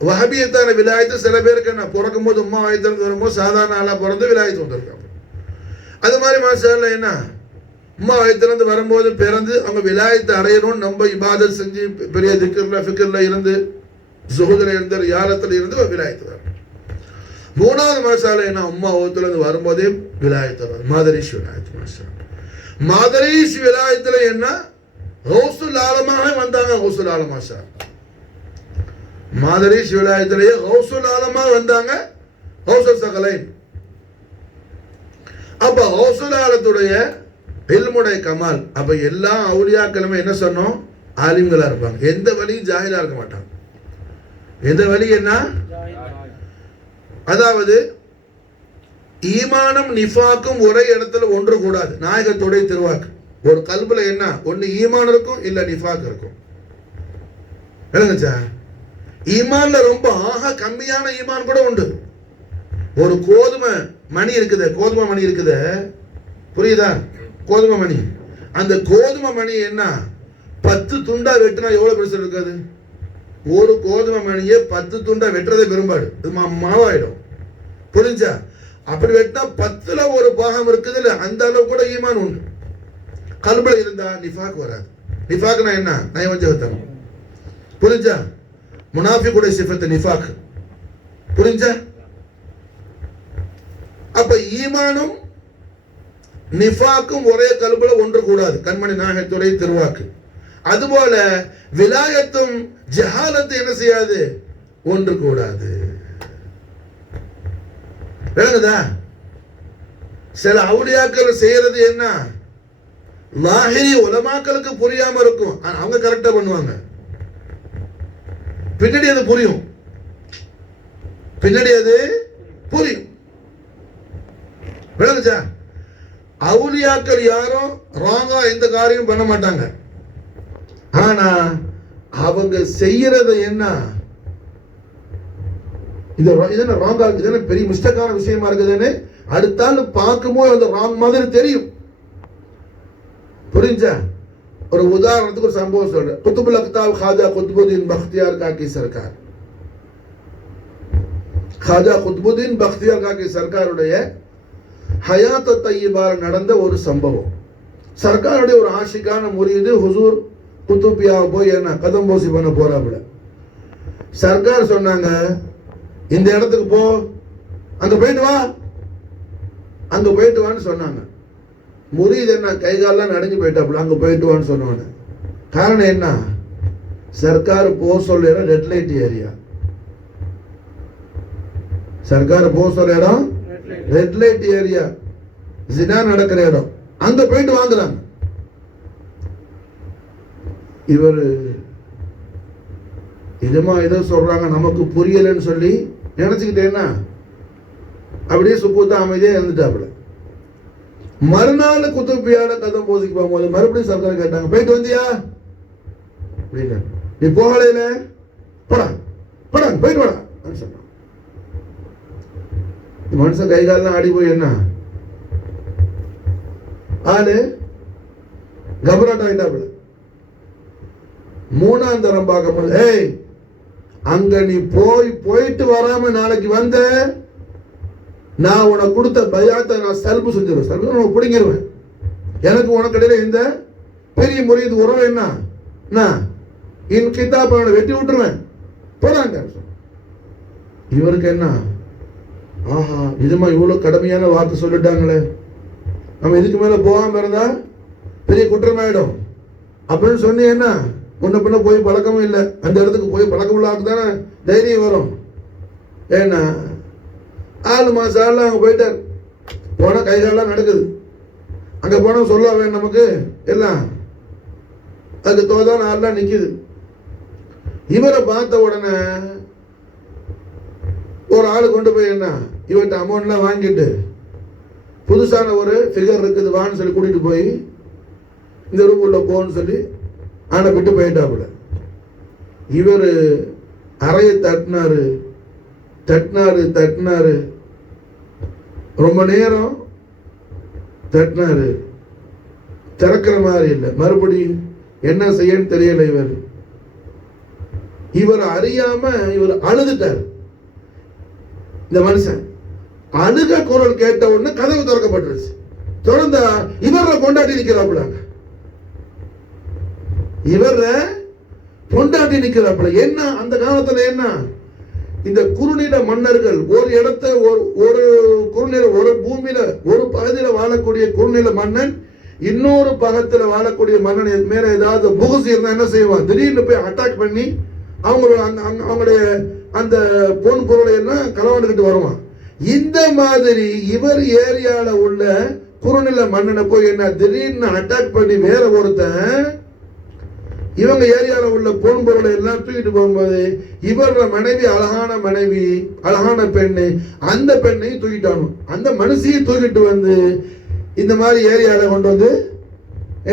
வஹபியத்தான விலாயத்து சில பேருக்கு என்ன பிறக்கும் போது உம்மா வயிற்றுலேருந்து வரும்போது சாதாரண ஆளாக பிறந்து விலாயத்து வந்திருக்காங்க. அது மாதிரி மாஷால்ல என்ன உம்மா வயிற்றுலேருந்து வரும்போது பிறந்து அவங்க விலாயத்தை அடையணும்னு நம்ம இபாதத் செஞ்சு பெரிய திக்கரில் ஃபிக்கரில் இருந்து சுகுதில் இருந்து யாரத்தில் இருந்து விலாயத்து வரும். மூணாவது மாஷால்ல என்ன உம்மா வயிற்றுலேருந்து வரும்போதே விலாயத்து வரும். மாதரீஷ் விலாயத்து மாஷா. மாதரீஷ் விலாயத்தில் என்ன கௌசுல் ஆலமாக வந்தாங்க. கௌசுல் ஆலம் மாஷா. மாதரீஷ் விலாயத்திலேயே கௌசுல் ஆலமாக வந்தாங்க. கௌசுல் சகலைன். அப்ப கௌசுல் ஆலத்துடைய இல்முடைய கமால். அப்ப எல்லா அவுலியாக்களுமே என்ன சொன்னோம்? ஆலிம்களா இருப்பாங்க. எந்த வழியும் ஜாஹிலா இருக்க மாட்டாங்க. எந்த வழி என்ன? அதாவது ஈமானும் நிஃபாக்கும் ஒரே இடத்துல ஒன்று கூடாது. நாயகத்துடைய திருவாக்கு. ஒரு கல்புல என்ன ஒன்னு ஈமான் இருக்கும், இல்ல நிஃபாக் இருக்கும். ஈமான்ல ரொம்ப ஆக கம்மியான ஈமான் கூட உண்டு. ஒரு கோதுமை மணி இருக்குது, கோதுமை மணி இருக்குது, புரியுதா? கோதுமை மணி. அந்த கோதுமை மணி என்ன 10 துண்டா வெட்டினா எவ்வளவு பெருசு இருக்காது? ஒரு கோதுமை மணியை 10 துண்டா வெட்டுறதே பெரும்பாடு, இது மாவாயிடும். புரிஞ்சா? அப்படி வெட்டினா 10ல ஒரு பாகம் இருக்குது இல்ல, அந்த அளவு கூட ஈமான் உண்டு. கல்புல இருந்தா நிஃபாக் வராது. நிஃபாக்னா என்ன? நயவஞ்சகத்தனம். புரிஞ்சா? முனாஃபிக்குடைய சிஃபத்து நிஃபாக். புரிஞ்சா? அப்ப ஈமானும் நிஃபாக்கும் ஒரே கல்புல ஒன்று கூடாது. கண்மணி நாயகத்துடைய திருவாக்கு. அதுபோல விலாயத்தும் ஜஹாலத்து என்ன செய்யாது? ஒன்று கூடாது. விளங்குதா? சில அவுலியாக்கள் செய்யறது என்ன லாஹிரி உலமாக்களுக்கு புரியாம இருக்கும், அவங்க கரெக்டா பண்ணுவாங்க. பின்னாடி அது புரியும். பின்னாடி அது புரியும். விளங்குச்சா? அவுலியாக்கள் யாரும் ராங்கா எந்த காரியம் பண்ண மாட்டாங்க. ஆனா அவங்க செய்யறது என்ன? இது ராங்கா இருக்குது, பெரிய மிஸ்டேக்கான விஷயமா இருக்குதுன்னு அடுத்தாலும் பார்க்கும்போது அந்த ராங் மாதிரி தெரியும். புரிஞ்சா? ஒரு உதாரணத்துக்கு ஒரு சம்பவம் சொல்றேன். குத்துபுல் அக்தாப் खाजा குத்புதீன் பக்தியார் காக்கி சர்க்கார். खाजा குத்புதீன் பக்தியார் காக்கி சர்க்காருடைய ஹயாத் தய்யிபால் நடந்த ஒரு சம்பவம். சர்க்காருடைய ஒரு ஆஷிக்கான முரீது ஹுசூர் குத்துபியாவை போய் என்ன கதம்போசி பண்ண போறாப்புல. சர்க்கார் சொன்னாங்க, இந்த இடத்துக்கு போ, அங்க போயிட்டு வா, அங்க போயிட்டு வான்னு சொன்னாங்க. முரீது என்ன கைகாலெல்லாம் நடுங்கி போயிட்டாப்புல. அங்க போயிட்டு வான்னு சொன்னோன்னு காரணம் என்ன? சர்க்கார் போ சொல்ற இடம் ரெட் லைட் ஏரியா. சர்க்கார் போ சொல்ற இடம் ரெட் லைட் ஏரியா, ஜினா நடக்கிற இடம். அங்க போயிட்டு வாங்குறாங்க. இவர் இதுமா ஏதோ சொல்றாங்க நமக்கு புரியலன்னு சொல்லி நினைச்சுக்கிட்டேன்னா அப்படியே சுக்கூத்தா அமைதியா இருந்துட்டாப்புல. மறுநாள் குத்துப்பியால கதம் போசிக்கு போகும்போது மறுபடியும் சர்க்கார் கேட்டாங்க, போயிட்டு வந்தியா அப்படின்னா. நீ போகலையில போடா போடா போயிட்டு வாடா சொன்னான். மனுஷன் கை காலெல்லாம் ஆடி போய் என்ன ஆளு கபராட்டம் ஆயிட்டாப்புல. மூணாம் தரம் பார்க்கும்போது, ஏய் அங்க நீ போயிட்டு வராம நாளைக்கு வந்த நான் உனக்கு கொடுத்த பயாத்தை நான் சல்பு செஞ்சிருவேன், சல்பு உனக்கு பிடிங்கிருவேன். எனக்கு உனக்கு இடையில இந்த பெரிய முறையீடு உறவு என்ன இன் கிதாப் அவனை வெட்டி விட்டுருவேன் போறாங்க. இவருக்கு என்ன, ஆஹா இதுமா இவ்வளவு கடுமையான வார்த்தை சொல்லிட்டாங்களே, நம்ம இதுக்கு மேல போகாம இருந்தா பெரிய குற்றமாயிடும் அப்படின்னு சொன்னி என்ன முன்ன பின்ன போய் பழக்கமும் இல்லை. அந்த இடத்துக்கு போய் பழக்கம் இல்லாத தானே தைரியம் வரும். ஏன்னா 4 மாசம் அங்கே போயிட்டார். போனால் கைகாலெல்லாம் நடக்குது. அங்கே போனால் சொல்ல வேணும் நமக்கு எல்லாம், அதுக்கு தோதான் நாளெலாம் நிற்கிது. இவரை பார்த்த உடனே ஒரு ஆள் கொண்டு போய் என்ன இவர்கிட்ட அமௌண்ட்லாம் வாங்கிட்டு புதுசான ஒரு ஃபிகர் இருக்குது வான்னு சொல்லி கூட்டிகிட்டு போய் இந்த ரூம் உள்ள போன்னு சொல்லி ஆனை விட்டு போயிட்டாப்புல. இவர் அறையை தட்டினாரு தட்டினாரு தட்டினாரு, ரொம்ப நேரம் தட்டினாரு, திறக்கிற மாதிரி இல்லை. மறுபடியும் என்ன செய்யன்னு தெரியல. இவர் இவர் அறியாம இவர் அழுதுட்டார். இந்த மனுஷன் அழுக குரல் கேட்ட உடனே கதவு திறக்கப்பட்டுருச்சு. தொடர்ந்தா இவர கொண்டாடி நிக்கிறாப்புல, இவர கொண்டாடி நிக்கிறாப்புல. என்ன அந்த காலத்துல என்ன, இந்த குறுநில மன்னர்கள் ஒரு இடத்த ஒரு குறுநில ஒரு பூமியில ஒரு பகுதியில வாழக்கூடிய குறுநில மன்னன் இன்னொரு பக்கத்துல வாழக்கூடிய மன்னன் மேல ஏதாவது புகுசி இருந்தா என்ன செய்வான், திடீர்னு போய் அட்டாக் பண்ணி அவங்களுடைய அந்த பொன் பொருளை எல்லாம் களவாண்டுகிட்டு வருவான். இந்த மாதிரி இவர் ஏரியால உள்ள குறுநில மன்னனை போய் என்ன திடீர்னு அட்டாக் பண்ணி வேற ஒருத்தன் இவங்க ஏரியால உள்ள பொன் பொருளை எல்லாம் தூக்கிட்டு போகும்போது இவரோட மனைவி அழகான பெண்ணு, அந்த பெண்ணையும் தூக்கிட்டானு. அந்த மனுஷையும் தூக்கிட்டு வந்து இந்த மாதிரி ஏரியால கொண்டு வந்து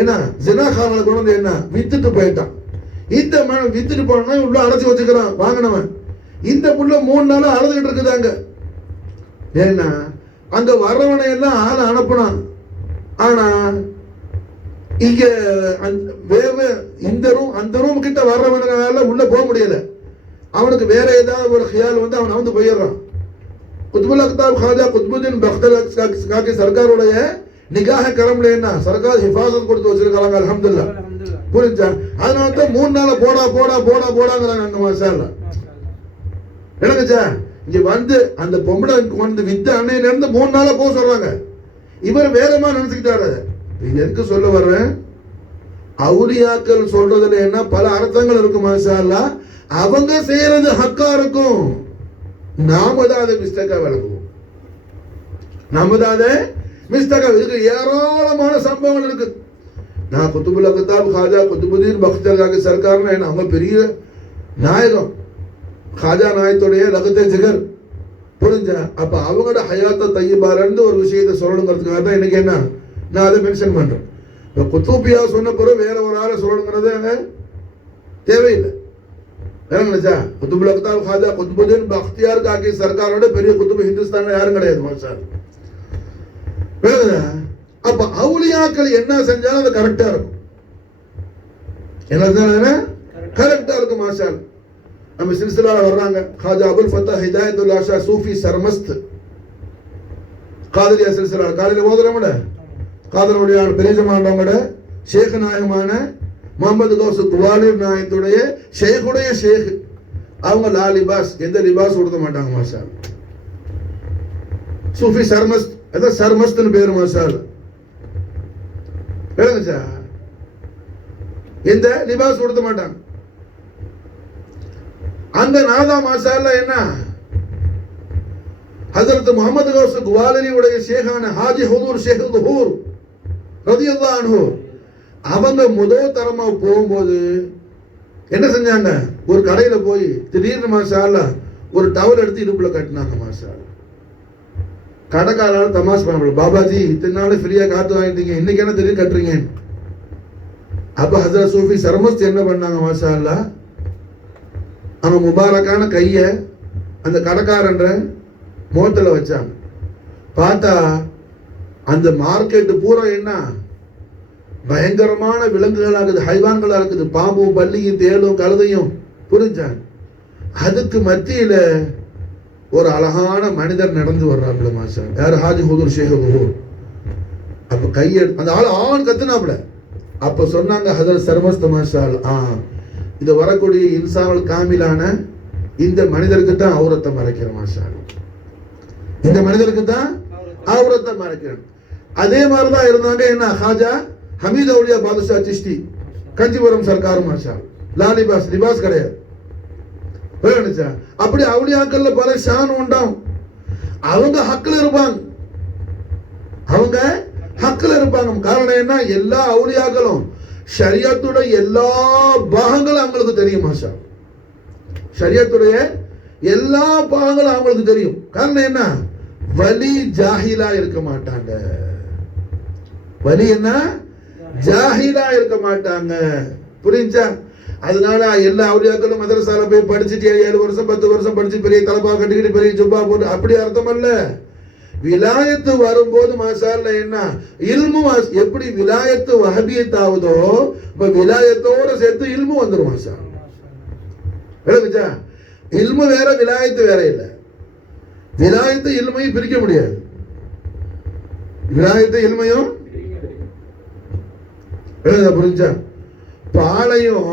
என்ன ஜினாகாரங்களை கொண்டு வந்து என்ன வித்துட்டு போயிட்டான். இந்த வித்துட்டு போனா உள்ள அடைச்சி வச்சுக்கிறான் வாங்கினவன். இந்த புள்ள 3 நாளா அழுதுகிட்டு இருக்குதாங்க. ஏன்னா அங்க வர்றவனை எல்லாம் ஆளை அனுப்பினான். ஆனா இங்க இந்த ரூம் அந்த ரூம் கிட்ட வர்றவனால உள்ள போக முடியல. அவனுக்கு வேற ஏதாவது ஒரு ஹியால் வந்து அவன் வந்து போயிடுறான். குத்புல் அக்தாப் காஜா குத்புதீன் பக்தர் சர்க்காருடைய நிகாஹ கரம்ல என்ன சர்க்கார் ஹிஃபாசத் கொடுத்து வச்சிருக்காங்க. அல்ஹம்துலில்லாஹ் புரிஞ்சா. அதனால தான் 3 நாள போடாங்கிறாங்க அந்த மாஷாஅல்லா. என்னங்கச்சா இங்க வந்து அந்த பொம்பளை வந்து வித்த அன்னையில இருந்து 3 நாளா போக சொல்றாங்க. இவர் வேறமா நினைச்சுக்கிட்டாரு. எதுக்கு சொல்ல வர்றேன், அவுலியாக்கள் சொல்றதுல என்ன பல அர்த்தங்கள் இருக்கு மாஷாஅல்லா. அவங்க செய்யறது ஹக்கா இருக்கும், நாம தான் அதை மிஸ்டேக்கா விளக்குவோம். நாம தான் அதை மிஸ்டேக்கா இருக்கு. ஏராளமான சம்பவங்கள் இருக்கு. நான் குத்துபுல் அக்தாப் காஜா குத்துபுதீன் பக்தர் சர்க்கார்னா என்ன அவங்க பெரிய நாயகம், காஜா நாயத்துடைய லகத்தை ஜிகர் புரிஞ்சா. அப்ப அவங்களோட ஹயாத்த தையிபாலன்னு ஒரு விஷயத்தை சொல்லணுங்கிறதுக்காக தான் இன்னைக்கு என்ன நான் அதை மென்ஷன் பண்றேன். இப்போ குத்தூபியா சொன்ன பிறகு வேற ஒரு ஆளை சொல்லணுங்கிறது அங்க தேவையில்லை. நினைச்சா குத்துபுல் அக்தாப் காஜா குத்துபுதீன் பக்தியார் காக்கி சர்க்காரோட பெரிய குத்துபு ஹிந்துஸ்தான்ல யாரும் கிடையாது மாஷா. அப்ப அவுலியாக்கள் என்ன செஞ்சாலும் அது கரெக்டா இருக்கும். என்ன கரெக்டா இருக்கும் மாஷா. நம்ம சில்சிலால வர்றாங்க. காஜா அபுல் ஃபத்தா ஹிதாயத்துல்லா ஷா சூஃபி சர்மஸ்த் காதலியா சில்சிலா காலையில ஓதுறோம்ல, காதலுடைய பெரியஜமானவங்களோட ஷேக் நாயகமான முகமது கௌஸ் குவாலிர் நாயத்துடைய ஷேகுடைய ஷேக். அவங்க லா லிபாஸ் எந்த லிபாஸ் கொடுக்க மாட்டாங்க மாஷா. சூஃபி சர்மஸ்த் அதான் சர்மஸ்த்னு பேரு மாஷா. விளங்குச்சா, எந்த லிபாஸ் கொடுக்க மாட்டாங்க. அந்த நாதா மாஷாஅல்லாஹ் என்ன ஹஜ்ரத் முஹம்மது கௌஸ் குவாலிரி உடைய ஷேகான ஹாஜி ஹுதூர் ஷேக் துஹூர் ரலியல்லாஹு அன்ஹு அவங்க முதல் தரமா போகும்போது என்ன செஞ்சாங்க, ஒரு கடையில போய் திடீர்னு மாஷாஅல்லாஹ் ஒரு டவல் எடுத்து இடுப்புல கட்டினாங்க மாஷாஅல்லாஹ். கடைக்காரர் தமாஷ் பண்ண, பாபாஜி இத்தனை நாள் ஃப்ரீயா காத்து வாங்கிட்டீங்க, இன்னைக்கு என்ன திடீர்னு கட்டுறீங்க. அப்ப ஹஜ்ரத் சூஃபி சர்மஸ்த் என்ன பண்ணாங்க மாஷாஅல்லாஹ், அவன் முபாரக்கான கைய அந்த கடைக்காரன்ற முகத்துல வச்சாங்க. பார்த்தா அந்த மார்க்கெட் பூரா என்ன பயங்கரமான விலங்குகளா இருக்குது, ஹைவான்களா இருக்குது, பாம்பும் பல்லியும் தேலும் கழுதையும் புரிஞ்சாங்க. அதுக்கு மத்தியில ஒரு அழகான மனிதர் நடந்து வர்றாப்புல மாஷா. யார், ஹாஜி ஹுதூர் ஷேக் துஹூர். அப்ப கைய அந்த ஆள் ஆண் கத்துனாப்புல. அப்ப சொன்னாங்க ஹஜ்ரத் சர்மஸ்த் மாஷா, இது வரக்கூடிய இன்சானல் காமிலான இந்த மனிதருக்கு தான் அவுரத்தை மறைக்கிறேன் மாஷா. இந்த மனிதருக்கு தான் அவுரத்தை மறைக்கிறேன். அதே மாதிரிதான் இருந்தாங்க என்ன ஹாஜா ஹமீத் அவுலியா பாதுஷா சிஷ்டி கஞ்சிபுரம் சர்க்கார் மாஷா. லா லிபாஸ், லிபாஸ் கிடையாது. அப்படி அவுலியாக்கள்ல பல ஷான் உண்டாம். அவங்க ஹக்குல இருப்பாங்க, அவங்க ஹக்குல இருப்பாங்க. காரணம் என்ன, எல்லா அவுலியாக்களும் ஷரியத்துடைய எல்லா பாகங்களும் அவங்களுக்கு தெரியும் மாஷா. ஷரியத்துடைய எல்லா பாகங்களும் அவங்களுக்கு தெரியும். காரணம் என்ன, வலி ஜாஹிலா இருக்க மாட்டாங்க. வலி என்ன, ஜாஹிலா இருக்க மாட்டாங்க. புரிஞ்சா? அதனால எல்லா அவுலியாக்களும் மதரசால போய் படிச்சுட்டு 7 வருஷம் 10 வருஷம் படிச்சு பெரிய தலப்பா கட்டிக்கிட்டு பெரிய ஜுப்பா போட்டு அப்படி அர்த்தம் அல்ல. விலாயத்து வரும்போது மாஷாஅல்லாஹ் என்ன இல்மு, எப்படி விலாயத்து வஹபியத் ஆகுதோ இப்ப விலாயத்தோட சேர்த்து இல்மு வந்துரும் மாஷா. விளங்குச்சா? இல்மு வேற, விலாயத்து வேற இல்லை. விலாயத்து இல்மையும் பிரிக்க முடியாது. விலாயத்து இல்மையும் புரிஞ்சா? பாலையும்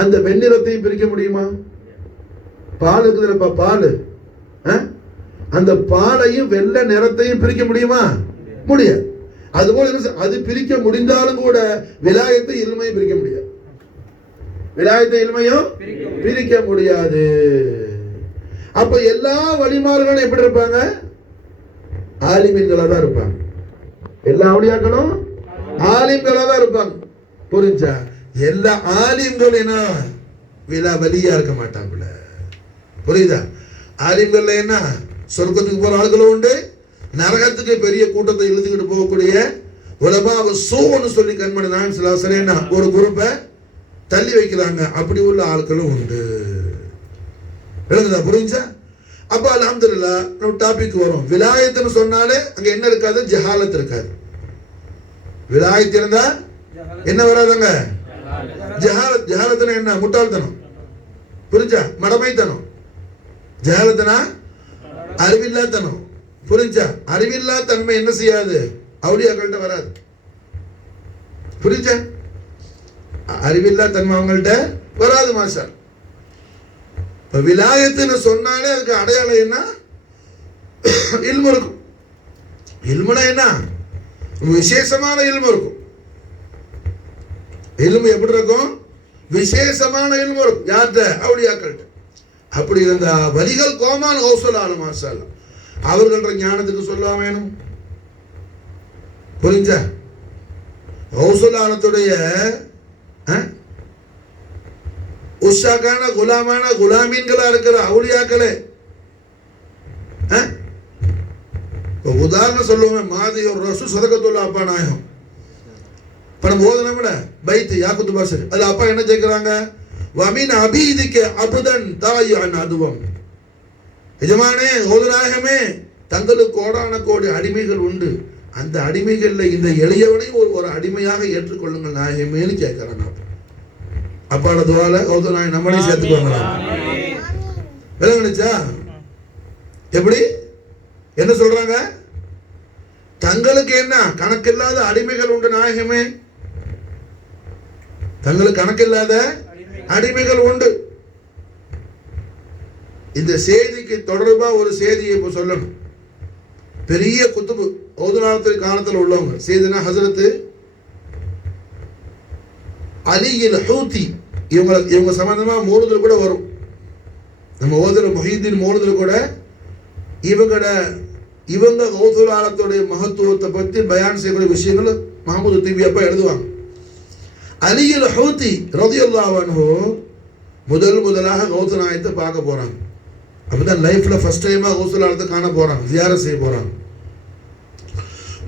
அந்த வெண்ணிறத்தையும் பிரிக்க முடியுமா? பால் இருக்குதுல்லப்பா, பால், அந்த பாலையும் வெள்ளை நிறத்தையும் பிரிக்க முடியுமா? முடியாது. அதுபோல அது பிரிக்க முடிந்தாலும் கூட விலாயத்தை இல்மையும் பிரிக்க முடியாது. விலாயத்தை இல்மையும் பிரிக்க முடியாது. அப்ப எல்லா வழிமார்களும் எப்படி இருப்பாங்க? ஆலிமீன்களா தான் இருப்பாங்க. எல்லா அவுலியாக்களும் ஆலிம்களா தான் இருப்பாங்க. புரிஞ்சா? எல்லா ஆலிம்களும் என்ன வலியா இருக்க மாட்டாங்கல்ல. புரியுதா? ஆலிம்கள் என்ன சொர்க்கத்துக்கு போற ஆளுகளும் உண்டு, நரகத்துக்கு பெரிய கூட்டத்தை இழுத்துக்கிட்டு போகக்கூடிய உலமாவை சோன்னு சொல்லி கண்மணி நாயகம் ஸல்லல்லாஹு அலைஹி வஸல்லம் ஒரு குரூப்பை தள்ளி வைக்கிறாங்க. அப்படி உள்ள ஆட்களும் உண்டு. விளங்குதா? புரிஞ்சா? அப்ப அல்ஹம்துலில்லாஹ் நம்ம டாபிக் வரும். விலாயத்துன்னு சொன்னாலே அங்க என்ன இருக்காது? ஜஹாலத் இருக்காது. விலாயத் இருந்தா என்ன வராதுங்க? ஜஹாலத். ஜஹாலத்துனா என்ன? முட்டாள்தனம். புரிஞ்சா? மடமைத்தனம். ஜஹாலத்துனா அறிவில்லாதனம். புரிஞ்சா? அறிவில்லா தன்மை என்ன செய்யாது? அவுலியாக்கள்கிட்ட வராது. புரிஞ்சா? அறிவில்லா தன்மை அவங்கள்ட்ட வராது. மாஷா. விலாயத்துன்னு சொன்னாலே அதுக்கு அடையாளம் என்ன? இல்மு இருக்கும். இல்முனா என்ன? விசேஷமான இல்மு இருக்கும். இல்மு எப்படி இருக்கும்? விசேஷமான இல்மு இருக்கும். யார்கிட்ட? அவுலியாக்கள்கிட்ட. அப்படி இருந்த வலிகள் கோமான் கௌசலாலும் மாஷா அல்லாஹ் அவர்கள ஞானத்துக்கு சொல்ல வேணும். புரிஞ்சா? கௌசலாலத்துடைய உஷாக்கான குலாமான குலாமீன்களா இருக்கிற அவுலியாக்களே உதாரணம் சொல்லுவேன். மாதி ஒரு ரசூ சதகத்துல்லா அப்பா நாயகம் பணம் ஓதனமிட பைத்து யாக்குத்து பாசர் அது அப்பா என்ன செய்கிறாங்க? வமின் அபீதிக்க அபுதன் தாயான் அதுவம். எஜமானே ஓதுநாயகமே, தங்களுக்கு கோடான கோடி அடிமைகள் உண்டு. அந்த அடிமைகள்ல இந்த எளியவனை ஒரு அடிமையாக ஏற்றுக்கொள்ளுங்கள் நாயகமேனு கேட்கிறான். அப்பாட துவால ஓதுநாயகம் நம்மளையும் சேர்த்துக்கோங்களா? விளங்குச்சா? எப்படி என்ன சொல்றாங்க? தங்களுக்கு என்ன கணக்கில்லாத அடிமைகள் உண்டு நாயகமே. தங்களுக்கு கணக்கில்லாத அடிமைகள் உண்டு. இந்த செய்திக்கு தொடர்பா ஒரு செய்தியை இப்ப சொல்லணும். பெரிய குத்துபு ஓதுநாயகத்தின் காலத்தில் உள்ளவங்க செய்தினா ஹசரத்து அலியில் ஹூத்தி இவங்க சம்பந்தமா மௌலூதுல கூட வரும். நம்ம ஓதுற முஹீதீன் மௌலூதுல கூட இவங்க கௌசுல் ஆலத்துடைய மகத்துவத்தை பற்றி பயான் செய்யக்கூடிய விஷயங்கள் மஹமூது தீபி அப்பா எழுதுவாங்க. அலியில் ஹூத்தி ரலியல்லாஹு அன்ஹு முதலாக கௌசுல் நாயகத்தை பார்க்க போறாங்க. அப்பதான் லைஃப்ல ஃபர்ஸ்ட் டைமா கௌசுல் ஆலத்தை காண போறாங்க, ஜியாரத் செய்ய போறாங்க.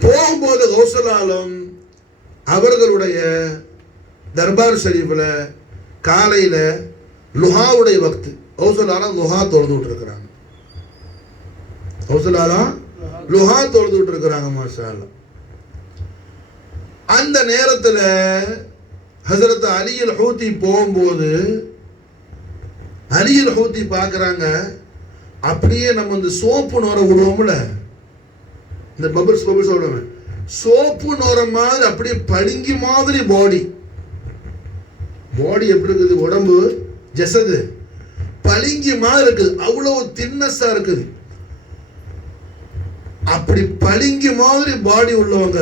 போகும்போது கௌசுல் ஆலம் அவர்களுடைய தர்பார் ஷரீஃப்ல காலையில லுஹாவுடைய வக்து கௌசுல் ஆலம் லுஹா தொழுதுட்டு இருக்கிறாங்க. கௌசுல் ஆலம் லுஹா தொழுதுட்டு இருக்கிறாங்க. மாஷா அல்லாஹ். அந்த நேரத்துல ஹஸரத் அலியில் ஹூத்தி போகும்போது அலியில் ஹூத்தி பார்க்குறாங்க. அப்படியே நம்ம இந்த சோப்பு நோரை விடுவோம்ல, இந்த பபிள்ஸ் விடுவோம், சோப்பு நோரை மாதிரி அப்படியே பளிங்கு மாதிரி பாடி எப்படி இருக்குது? உடம்பு ஜசது பளிங்கு மாதிரி இருக்குது. அவ்வளவு தின்னஸா இருக்குது. அப்படி பளிங்கு மாதிரி பாடி உள்ளவங்க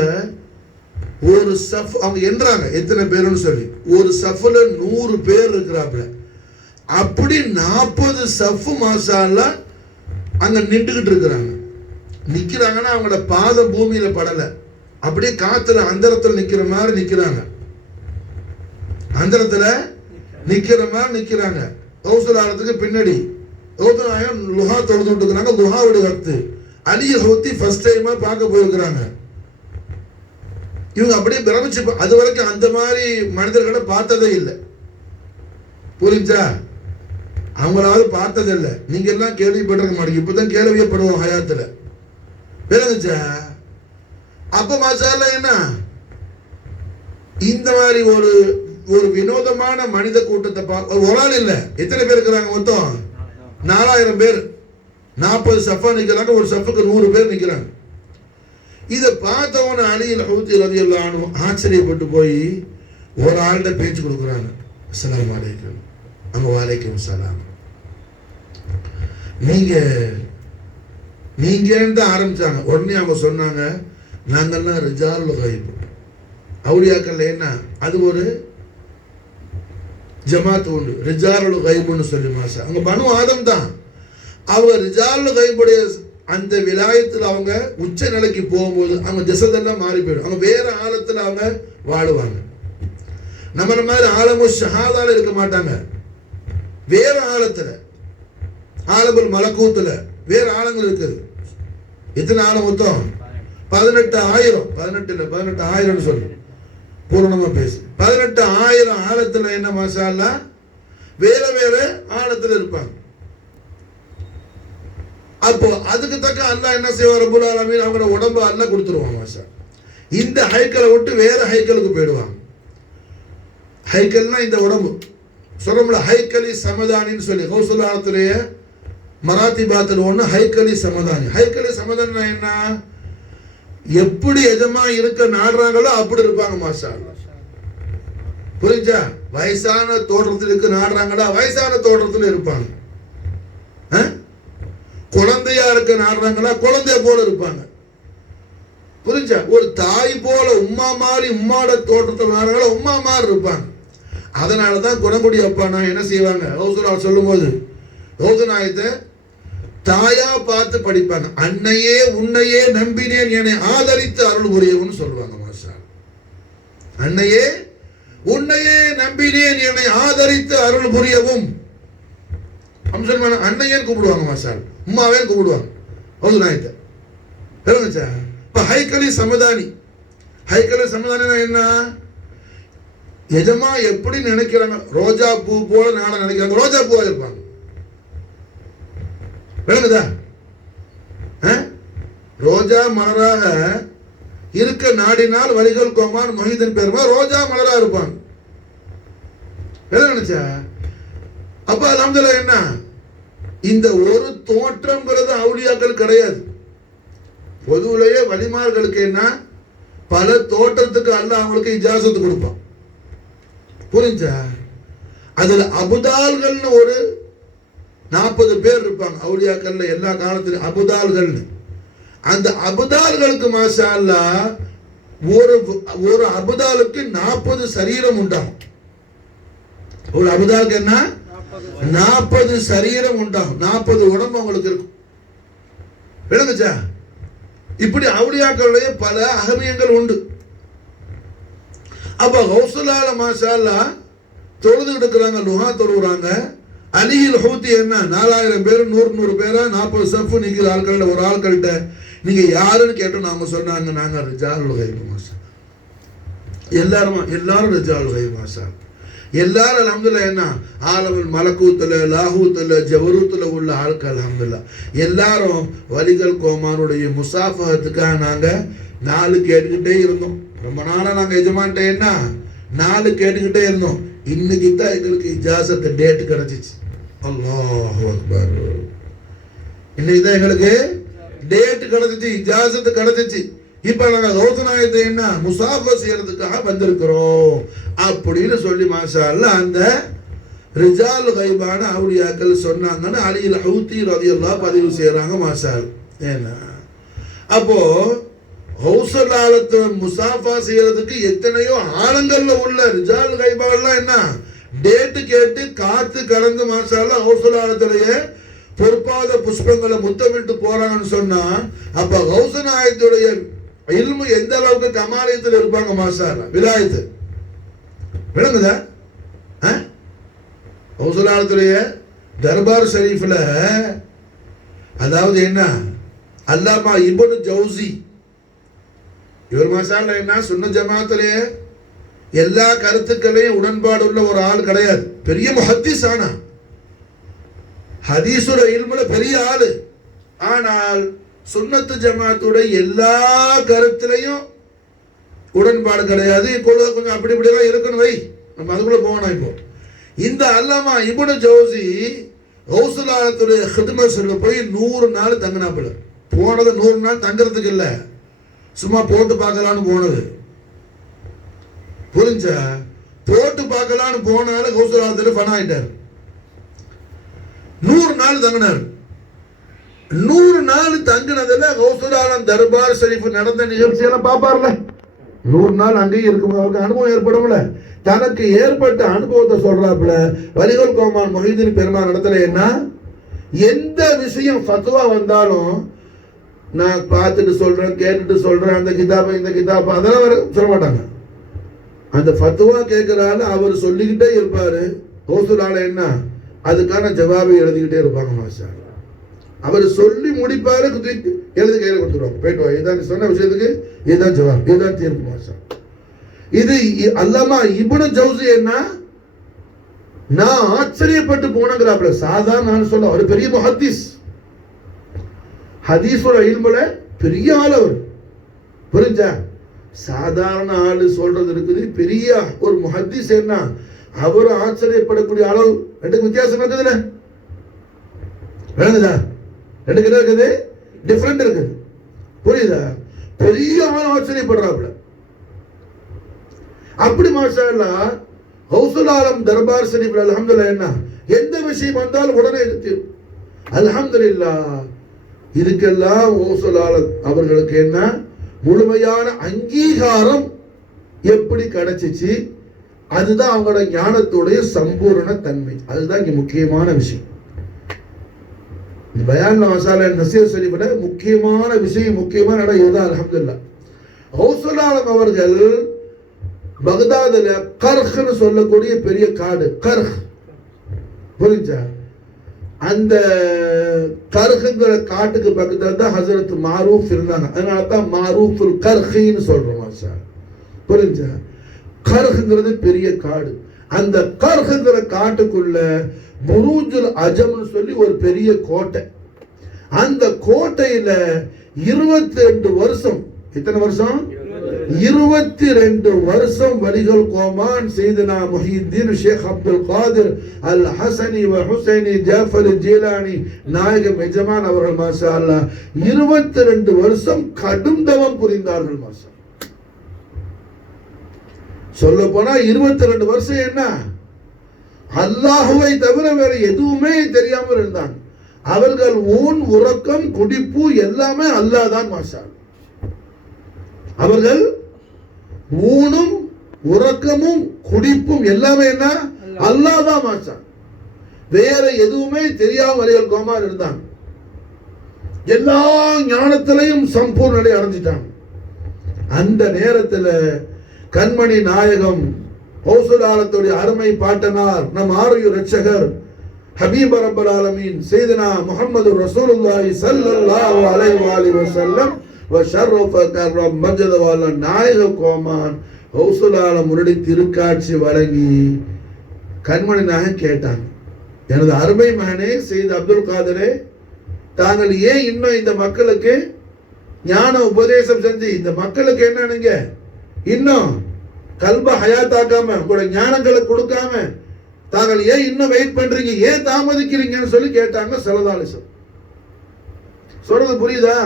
ஒரு சஃப் அவங்க என்றாங்க எத்தனை பேருன்னு சொல்லி. ஒரு சஃப்ல 100 பேர் இருக்கிறாப்ல. அப்படி 40 சஃப் மாஷா அல்லாஹ் அங்க நின்றுகிட்டு இருக்கிறாங்க. நிக்கிறாங்கன்னா அவங்களோட பாதம் பூமியில படல, அப்படியே காத்துல அந்தரத்துல நிக்கிற மாதிரி நிக்கிறாங்க. அந்தரத்துல நிக்கிற மாதிரி நிக்கிறாங்க. கௌசுல் ஆலத்துக்கு பின்னாடி கௌசுல் நாயகம் லுஹா தொழுதுட்டு இருக்கிறாங்க. லுஹாவுடைய வக்து அலியை ஹூத்தி ஃபர்ஸ்ட் டைமா பார்க்க போயிருக்கிறாங்க. இவங்க அப்படியே பிரமிச்சு, அது வரைக்கும் அந்த மாதிரி மனிதர்களை பார்த்ததே இல்லை. புரிஞ்சா? அவங்களாவது பார்த்ததில்லை. நீங்க எல்லாம் கேள்விப்பட்டிருக்க மாட்டீங்க, இப்பதான் கேள்விப்படுவோம் ஹயாத்துல. விளங்குச்சா? அப்ப மாஷா அல்லாஹ் என்ன இந்த மாதிரி ஒரு ஒரு வினோதமான மனித கூட்டத்தை ஒரு ஆள் இல்ல, எத்தனை பேர் இருக்கிறாங்க மொத்தம்? 4000 பேர். 40 சஃபா நிக்கிறாங்க, ஒரு சஃபுக்கு 100 பேர் நிக்கிறாங்க. இதை பார்த்தவன அலி ஹூத்தி ரலியல்லாஹு அன்ஹு ஆச்சரியப்பட்டு போய் ஒரு ஆள்கிட்ட பேச்சு கொடுக்குறாங்க. அஸ்ஸலாமு அலைக்கும். அங்க வலைக்கும் சலாம். நீங்கன்னு தான் ஆரம்பிச்சாங்க. உடனே அவங்க சொன்னாங்க, நாங்கள்லாம் ரிஜாலுல் கைப், அவுலியாக்கள். என்ன அது ஒரு ஜமாத் உண்டு, ரிஜாலுல் கைப்னு சொல்லி மாசா. அவங்க பனு ஆதம் தான். அவங்க ரிஜாலுல் கைபுடைய அந்த விலாயத்தில் அவங்க உச்ச நிலைக்கு போகும்போது அவங்க ஜசதெல்லாம் மாறி போயிடும். அவங்க வேற ஆழத்துல அவங்க வாழுவாங்க. நம்மள மாதிரி ஆலமு ஷஹாதால இருக்க மாட்டாங்க. வேற ஆழத்துல, ஆலமுல் மலக்கூத்துல வேற ஆழங்கள் இருக்குது. எத்தனை ஆழம் மொத்தம்? 18,000. 18,000 சொல்லு, பூரணமா பேசு. 18,000 ஆழத்துல என்ன மாஷா அல்லாஹ் வேற வேற ஆழத்துல இருப்பாங்க. அப்போ அதுக்கு தக்க அல்லாஹ் என்ன செய்வார்? ரப்பல் ஆலமீன் அவங்களோட உடம்பு அல்லாஹ் கொடுத்துருவாங்க மாஷா. இந்த ஹைக்கலை விட்டு வேற ஹைக்கலுக்கு போயிடுவாங்க. ஹைக்கல்னா இந்த உடம்பு சொல்றோம்ல, ஹைக்கலி சமதானின்னு சொல்லி கௌசலாத்துடைய மராத்திபாத்தில் ஒன்று ஹைக்கலி சமதானி. ஹைக்கலி சமதானா என்ன? எப்படி எஜமா இருக்க நாடுறாங்களோ அப்படி இருப்பாங்க மாஷா அல்லாஹ். புரிஞ்சா? வயசான தோற்றத்தில் இருக்க நாடுறாங்களா, வயசான தோற்றத்தில் இருப்பாங்க. குழந்தையா இருக்க நாடுறாங்களா, குழந்தைய போல இருப்பாங்க. புரிஞ்சா? ஒரு தாய் போல உம்மா மாதிரி உம்மாட தோற்றத்தில் நாடுறாங்களா, உம்மா மாதிரி இருப்பாங்க. அதனாலதான் குணங்குடி அப்பா நான் என்ன செய்வாங்க, ஹவுசுலா சொல்லும் போது ஹவுசுநாயத்தை தாயா பார்த்து படிப்பாங்க. அன்னையே உன்னையே நம்பினேன் என்னை ஆதரித்து அருள் புரியவும்னு சொல்லுவாங்க மாஷா. அன்னையே உன்னையே நம்பினேன் என்னை ஆதரித்து அருள் புரியவும். அன்னையேன்னு கூப்பிடுவாங்க மாஷா, உம்மாவே கூப்பிடுவாங்க ஹவுசுநாயத்தை. தெரிஞ்சுச்சா? இப்ப ஹைக்கலி சமதானி. ஹைக்கலி சமதானினா என்ன? எஜமா எப்படி நினைக்கிறாங்க, ரோஜா பூ போல நாட நினைக்கிறாங்க, ரோஜா பூவா இருப்பாங்க. விளங்குதா? ரோஜா மலராக இருக்க நாடினால் வலிகள் கோமான் மொஹிதீன் பெருமா ரோஜா மலரா இருப்பாங்க. நினைச்சா அப்ப அல்ஹம்துலில்லாஹ் என்ன, இந்த ஒரு தோற்றம்ங்கிறது அவுலியாக்கள் கிடையாது. பொதுவிலேயே வலிமார்களுக்கு என்ன, பல தோற்றத்துக்கு அல்லாஹ் அவங்களுக்கு இஜாசத்து கொடுப்பான். புரிஞ்சா? அதுல அபுதால்கள்னு ஒரு 40 பேர் இருப்பாங்க அவுலியாக்கள்ல எல்லா காலத்திலும். அபுதால்கள்னு அந்த அபுதால்களுக்கு மாஷா அல்லாஹ் ஒரு அபுதாலுக்கு 40 சரீரம் உண்டாகும். ஒரு அபுதாலுக்கு என்ன, 40 சரீரம் உண்டாகும். 40 உடம்பு அவங்களுக்கு இருக்கும். விளங்குச்சா? இப்படி அவுலியாக்களுடைய பல அகமியங்கள் உண்டு. அப்ப கௌசலால மாஷா அல்லாஹ் தொழுது எடுக்கிறாங்க, லுஹா தொழுகிறாங்க. அலியில் ஹூத்தி என்ன 4000 பேர் 100 பேரா 40 சஃப் நிக்கிற ஆட்கள்ல ஒரு ஆட்கள்கிட்ட நீங்க யாருன்னு கேட்டோம். நாம சொன்னாங்க, நாங்க ரிஜாலுல் கைப் மாஷா. எல்லாரும் ரிஜாலுல் கைப் மாஷா. எல்லாரும் அல்ஹம்துலில்லாஹ் என்ன, ஆலமுல் மலக்கூத்துல லாஹூத்துல ஜபரூத்துல உள்ள ஆட்கள் அல்ஹம்துலில்லாஹ். எல்லாரும் வலிகள் கோமானுடைய முசாஃபஹத்துக்காக நாங்க 4 கேட்டுக்கிட்டே இருந்தோம். ரொம்ப நாளா நாங்க எஜமான்ட்ட என்ன 4 கேட்டுக்கிட்டே இருந்தோம். இன்னைக்கு தான் எங்களுக்கு இஜாசத்து டேட் கிடைச்சிச்சு. அல்லாஹு அக்பர். இன்னைக்கு தான் எங்களுக்கு டேட் கிடைச்சிச்சு, இஜாசத்து கிடைச்சிச்சு. இப்ப நாங்க கௌசநாயத்தை என்ன முசாஃபா செய்யறதுக்காக வந்திருக்கிறோம் அப்படின்னு சொல்லி மாஷா அல்லாஹ் அந்த ரிஜால் கைபான அவுலியாக்கள் சொன்னாங்கன்னு அலில் ஹூத்தி ரலியல்லாஹு பதிவு செய்யறாங்க மாஷா அல்லாஹ். ஏன்னா அப்போ ஹவுசலாலத்து முசாஃபா செய்யறதுக்கு எத்தனையோ ஆழங்கள்ல உள்ள ரிஜால் கைபாவெல்லாம் என்ன டேட்டு கேட்டு காத்து கடந்து மாஷா அல்லாஹ் ஹவுசலாலத்திலேயே பொற்பாத புஷ்பங்களை முத்தமிட்டு போறாங்கன்னு சொன்னா அப்ப கௌசநாயத்துடைய இல்மு எந்த அளவுக்கு கமாலியத்தில் இருப்பாங்க மாஷா அல்லாஹ். விலாயத்து விளங்குதா? கௌசலாலத்துடைய தர்பார் ஷரீஃப்ல அதாவது என்ன அல்லாமா இப்னு ஜௌசி இவர் மாஷா அல்லாஹ் என்ன சுன்ன ஜமாத்திலே எல்லா கருத்துக்களையும் உடன்பாடு உள்ள ஒரு ஆள் கிடையாது. பெரிய முஹத்திஸ், ஆனா ஹதீசுர இல்முல பெரிய ஆளு. ஆனால் சுன்னத்து ஜமாத்துடைய எல்லா கருத்திலையும் உடன்பாடு கிடையாது. கொஞ்சம் அப்படி இப்படிலாம் இருக்கணும் வை, நம்ம அதுக்குள்ள போகணும். இப்போ இந்த அல்லாமா இப்னு ஜௌசி கௌசுல் ஆலத்துடைய ஹித்மத் சொல்ல போய் 100 நாள் தங்கினாப்புல. போனது 100 நாள் தங்குறதுக்கு இல்லை, சும்மா போட்டு பார்க்கலான்னு போனது. புரிஞ்சா? போட்டு பார்க்கலான்னு போனால கௌசுல் ஆலத்துல ஃபனா ஆயிட்டார். 100 நாள் தங்கினார். 100 நாள் தங்கினதுல கௌசுல் ஆலம் தர்பார் ஷரீஃப் நடந்த நிகழ்ச்சியெல்லாம் பார்ப்பார்ல. 100 நாள் அங்கேயும் இருக்கும், அவருக்கு அனுபவம் ஏற்படும்ல. தனக்கு ஏற்பட்ட அனுபவத்தை சொல்றாப்புல. வலிகுல் கோமான் மொஹிதீன் பெருமான் இடத்துல என்ன, எந்த விஷயம் ஃபத்வா வந்தாலும் நான் பார்த்துட்டு சொல்றேன், கேட்டுட்டு சொல்றேன், அந்த கிதாபை இந்த கிதாபை அதெல்லாம் வர சொல்ல மாட்டாங்க. அந்த ஃபத்வா கேட்கிறாரு, அவர் சொல்லிக்கிட்டே இருப்பாரு. கௌசுல் ஆலம் என்ன, அதுக்கான ஜவாபை எழுதிக்கிட்டே இருப்பாங்க. மாஷா அவர் சொல்லி முடிப்பாரு, எழுதி கையில் கொடுத்துருவாங்க. போயிட்டு வா, இதான் சொன்ன விஷயத்துக்கு இதுதான் ஜவாப், இதுதான் தீர்ப்பு. மாஷா இது அல்லாமா இப்னு ஜௌசி என்ன, நான் ஆச்சரியப்பட்டு போனங்கிறாப்ல. சாதாரண நான் சொல்ல, அவர் பெரிய முஹத்திஸ், ஹதீஸோட இல்முல பெரிய ஆள் அவர். புரிஞ்சா? சாதாரண ஆளு சொல்றது இருக்குது, பெரிய ஒரு முஹத்திஸ் என்ன, அவரும் ஆச்சரியப்படக்கூடிய அளவு. ரெண்டுக்கு வித்தியாசம் இருக்குதுல்ல, வேணுதா? ரெண்டுக்கு என்ன இருக்குது, டிஃபரெண்ட் இருக்குது. புரியுதா? பெரிய ஆள் ஆச்சரியப்படுறாப்புல. அப்படி மாஷா அல்லாஹ் கௌசுல் ஆலம் தர்பார் ஷரீஃப் அல்ஹம்துலில்லாஹ் என்ன, எந்த விஷயம் வந்தாலும் உடனே எடுத்து அல்ஹம்துலில்லாஹ். இதுக்கெல்லாம் கௌசுல் ஆலம் அவர்களுக்கு என்ன முழுமையான அங்கீகாரம் எப்படி கிடைச்சிச்சு, அதுதான் அவங்களோட ஞானத்துடைய சம்பூர்ண தன்மை. அதுதான் இங்க முக்கியமான விஷயம். இந்த பயான் மசாலா நசீர் ஷரீஃப்ல முக்கியமான விஷயம், முக்கியமான இடம் இதுதான். அல்ஹம்துலில்லாஹ் கௌசுல் ஆலம் அவர்கள் பக்தாதுல கர்ஹ்னு சொல்லக்கூடிய பெரிய காடு, கர்ஹ். புரிஞ்சா? அந்த கர்ஹ்ங்கிற காட்டுக்கு பக்கத்துல தான் ஹஜரத் மாரூஃப் இருந்தாங்க. அதனால தான் மாரூஃபுல் கர்ஹின்னு சொல்றோம். மாஷா புரிஞ்சா? கர்ஹ்ங்கிறது பெரிய காடு. அந்த கர்ஹ்ங்கிற காட்டுக்குள்ள புரூஜுல் அஜம்னு சொல்லி ஒரு பெரிய கோட்டை. அந்த கோட்டையில 22 வருஷம், எத்தனை வருஷம்? 22 வருஷம் வலிகுல் கோமான் சையதுனா முஹியுத்தீன் ஷேக் அப்துல் காதிர் அல் ஹசனி வ ஹுசைனி ஜாஃபர் ஜீலானி நாயகம் எஜமான் அவர்கள் மாஷா அல்லாஹ் 22 வருஷம் கடும் தவம் புரிந்தார்கள். மாஷா சொல்ல போனா 22 வருஷம் என்ன, அல்லாஹுவை தவிர வேற எதுவுமே தெரியாமல் இருந்தாங்க. அவர்கள் ஊன் உறக்கம் குடிப்பு எல்லாமே அல்லாஹ் தான். மாஷா அவர்கள் ஊனும் உறக்கமும் குடிப்பும் எல்லாமே என்ன, அல்லாஹ் தான். மாஷா வேற எதுவுமே தெரியாம வலிகுல் கோமான் இருந்தாங்க. எல்லா ஞானத்திலையும் சம்பூர்ண நிலை அடைஞ்சிட்டாங்க. அந்த நேரத்தில் கண்மணி நாயகம் கௌசுல் ஆலத்துடைய அருமை பாட்டனார், நம் ஆரோக்கிய ரட்சகர் ஹபீப் ரப்பல் ஆலமீன் சையதுனா முஹம்மது ரசூலுல்லாஹி ஸல்லல்லாஹு அலைஹி வஸல்லம் வஷரஃப கர்ரம் மஜ்த வல நாயக கோமான் கௌசுல் ஆலம் முன்னாடி திருக்காட்சி வழங்கி கண்மணி நாயகம் கேட்டாங்க, எனது அருமை மகனே சையத் அப்துல் காதிரே, தாங்கள் ஏன் இன்னும் இந்த மக்களுக்கு ஞான உபதேசம் செஞ்சு இந்த மக்களுக்கு என்ன நீங்க இன்னும் கல்ப ஹயாத்தாக்காம கூட ஞானங்களை கொடுக்காம தாங்கள் ஏன் இன்னும் வெயிட் பண்றீங்க, ஏன் தாமதிக்கிறீங்கன்னு சொல்லி கேட்டாங்க. ஸல்லல்லாஹு அலைஹி வஸல்லம் சொல்றது புரியுதா?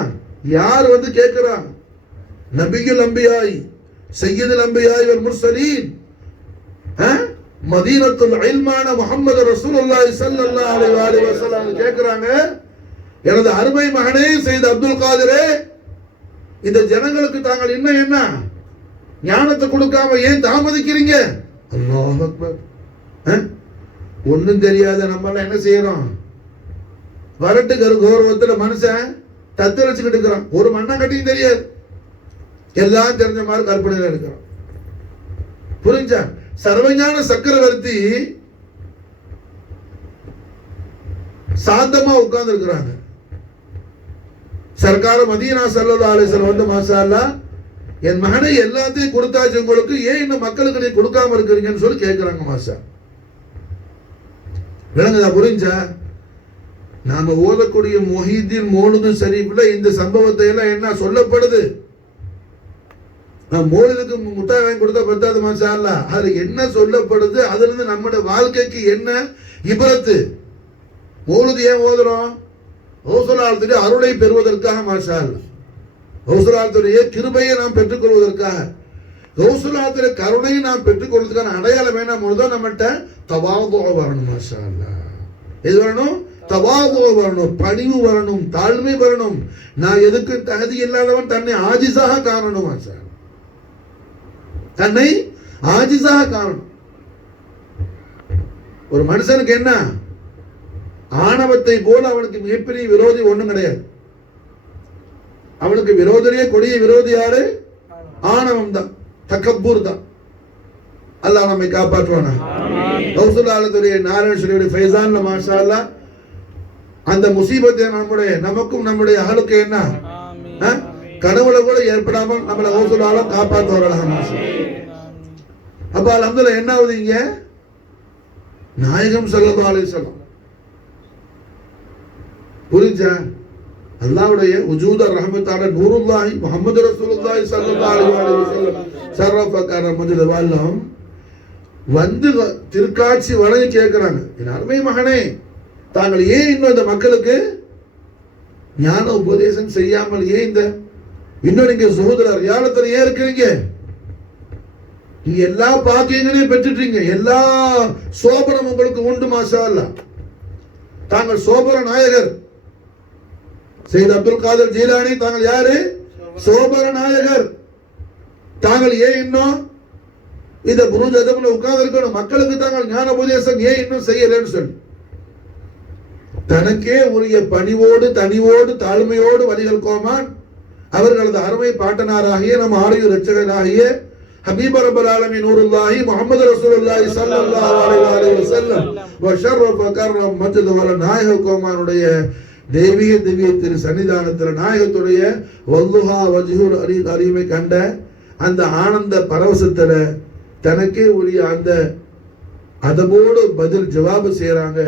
யார் வந்து கேட்கிறான்? நபியுல் அம்பியாய் சையதுல் அம்பியாய் வல் முர்சலீன் மதீனத்துல் இல்மான முஹம்மது ரசூலுல்லாஹி ஸல்லல்லாஹு அலைஹி வஸல்லம் கேட்கிறாங்க, எனது அருமை மகனே சையத் அப்துல் காதிரே, இந்த ஜனங்களுக்கு தாங்கள் இன்னும் என்ன ஞானத்தை கொடுக்காம ஏன் தாமதிக்கிறீங்க? அல்லாஹ் அக்பர். ஒன்னும் தெரியாத நம்ம என்ன செய்யறோம்? வரட்டு கௌரவத்தில் மனுஷன் தத்தளிச்சுக்கிட்டு இருக்கிறான். ஒரு மண்ணங்கட்டியும் தெரியாது, எல்லாம் தெரிஞ்ச மாதிரி கற்பனையில இருக்கிறான். புரிஞ்சா? சர்வஞான சக்கரவர்த்தி சாந்தமா உட்கார்ந்து இருக்கிறாங்க. சர்க்கார மதீனா ஸல்லல்லாஹு அலைஹி வஸல்லம் வந்து மாஷா அல்லாஹ், என் மகனை எல்லாத்தையும் கொடுத்தாச்சு உங்களுக்கு, ஏன் இன்னும் மக்களுக்கு நீ கொடுக்காம இருக்கிறீங்கன்னு சொல்லி கேட்கிறாங்க. மாஷா விளங்குதா? புரிஞ்சா? நாம ஓதக்கூடிய முஹியுத்தீன் மௌலூது ஷரீஃப்ல இந்த சம்பவத்தை எல்லாம் என்ன சொல்லப்படுது? மோலுக்கு முட்டாய் வாங்கி கொடுத்தா பத்தாது மாஷா அல்லாஹ். அது என்ன சொல்லப்படுது, அதுல இருந்து நம்முடைய வாழ்க்கைக்கு என்ன இபரத்து. மௌலிது ஏன் ஓதுறோம்? கௌசுலாத்துடைய அருளை பெறுவதற்காக மாஷா அல்லாஹ். கௌசுலாத்துடைய கிருபையை நாம் பெற்றுக்கொள்வதற்காக, கௌசுலாத்துடைய கருணையை நாம் பெற்றுக்கொள்வதற்கான அடையாளம் என்ன முழுதும் நம்மகிட்ட தவாது வரணும் மாஷா அல்லாஹ். எது வரணும்? தவாது வரணும், பணிவு வரணும், தாழ்மை வரணும். நான் எதுக்கு தகுதி இல்லாதவன் தன்னை ஆஜிஸாக காணணும் மாஷா அல்லாஹ். தன்னை ஆஜிஸாக காணணும். ஒரு மனுஷனுக்கு என்ன ஆணவத்தை போல அவனுக்கு மிகப்பெரிய விரோதி ஒண்ணும் கிடையாது. அவனுக்கு விரோதியே கொடிய விரோதி யாரு? ஆணவம் தான், தக்கபூர் தான். அல்லாஹ் நம்மை காப்பாற்றுவானா. கௌசுலாலத்துடைய நாராயணேஸ்வரியுடைய ஃபைசான்ல மாஷா அல்லாஹ் அந்த முசீபத்தை நமக்கும் நம்முடைய அகலுக்கு என்ன கனவுல கூட ஏற்படாமல் நம்மளை கௌசுலால காப்பாற்றுவார்களாக மாஷா. அப்ப அல்ஹம்துலில்லாஹ் என்ன ஆகுது இங்க? நாயகம் ஸல்லல்லாஹு அலைஹி வஸல்லம் புரிஞ்சா அல்லாஹ்வுடைய வஜூத ரஹ்மத்தான நூருல்லாஹி முஹம்மது ரசூலுல்லாஹி ஸல்லல்லாஹு அலைஹி வஸல்லம் ஷரஃப கரமஜல் வல்லம் வந்து திருக்காட்சி வழங்கி கேட்கிறாங்க, என் அருமை மகனே, தாங்கள் ஏன் இன்னும் இந்த மக்களுக்கு ஞான உபதேசம் செய்யாமல் ஏன் இந்த இன்னும் நீங்க சகோதரர் யாரத்துல ஏன் இருக்கிறீங்க? நீங்க எல்லா பாக்கியங்களையும் பெற்றுட்டீங்க, எல்லா சோபனம் உங்களுக்கு உண்டு மாஷா அல்லாஹ். தாங்கள் சோபர நாயகர் சையத் அப்துல் காதர் ஜீலானி, தாங்கள் யாரு? சோபர நாயகர். தாங்கள் ஏன் இன்னும் இந்த புருஜ் அதபுல உட்கார்ந்து இருக்கணும்? மக்களுக்கு தாங்கள் ஞான உபதேசம் ஏன் இன்னும் செய்யலன்னு சொல்லி தனக்கே உரிய பணிவோடு தனிவோடு தாழ்மையோடு வலிகள் கோமான் அவர்களது அருமை பாட்டனாராகிய நம் ஆலய இரட்சகராகிய ஹபீப் ரப்பல் ஆலமீன் நூருல்லாஹி முஹம்மது ரசூலுல்லாஹி ஸல்லல்லாஹு அலைஹி வஸல்லம் வ ஷர்ரஃப கர்ரம் மஜ்து வல நாயக கோமானுடைய தெய்வீக திவ்ய திரு சன்னிதானத்தில் நாயகத்துடைய வல்லுஹா வஜ்ஹுல் அரிமை கண்ட அந்த ஆனந்த பரவசத்துல தனக்கே உரிய அந்த அதபோடு பதில் ஜவாபு செய்யறாங்க.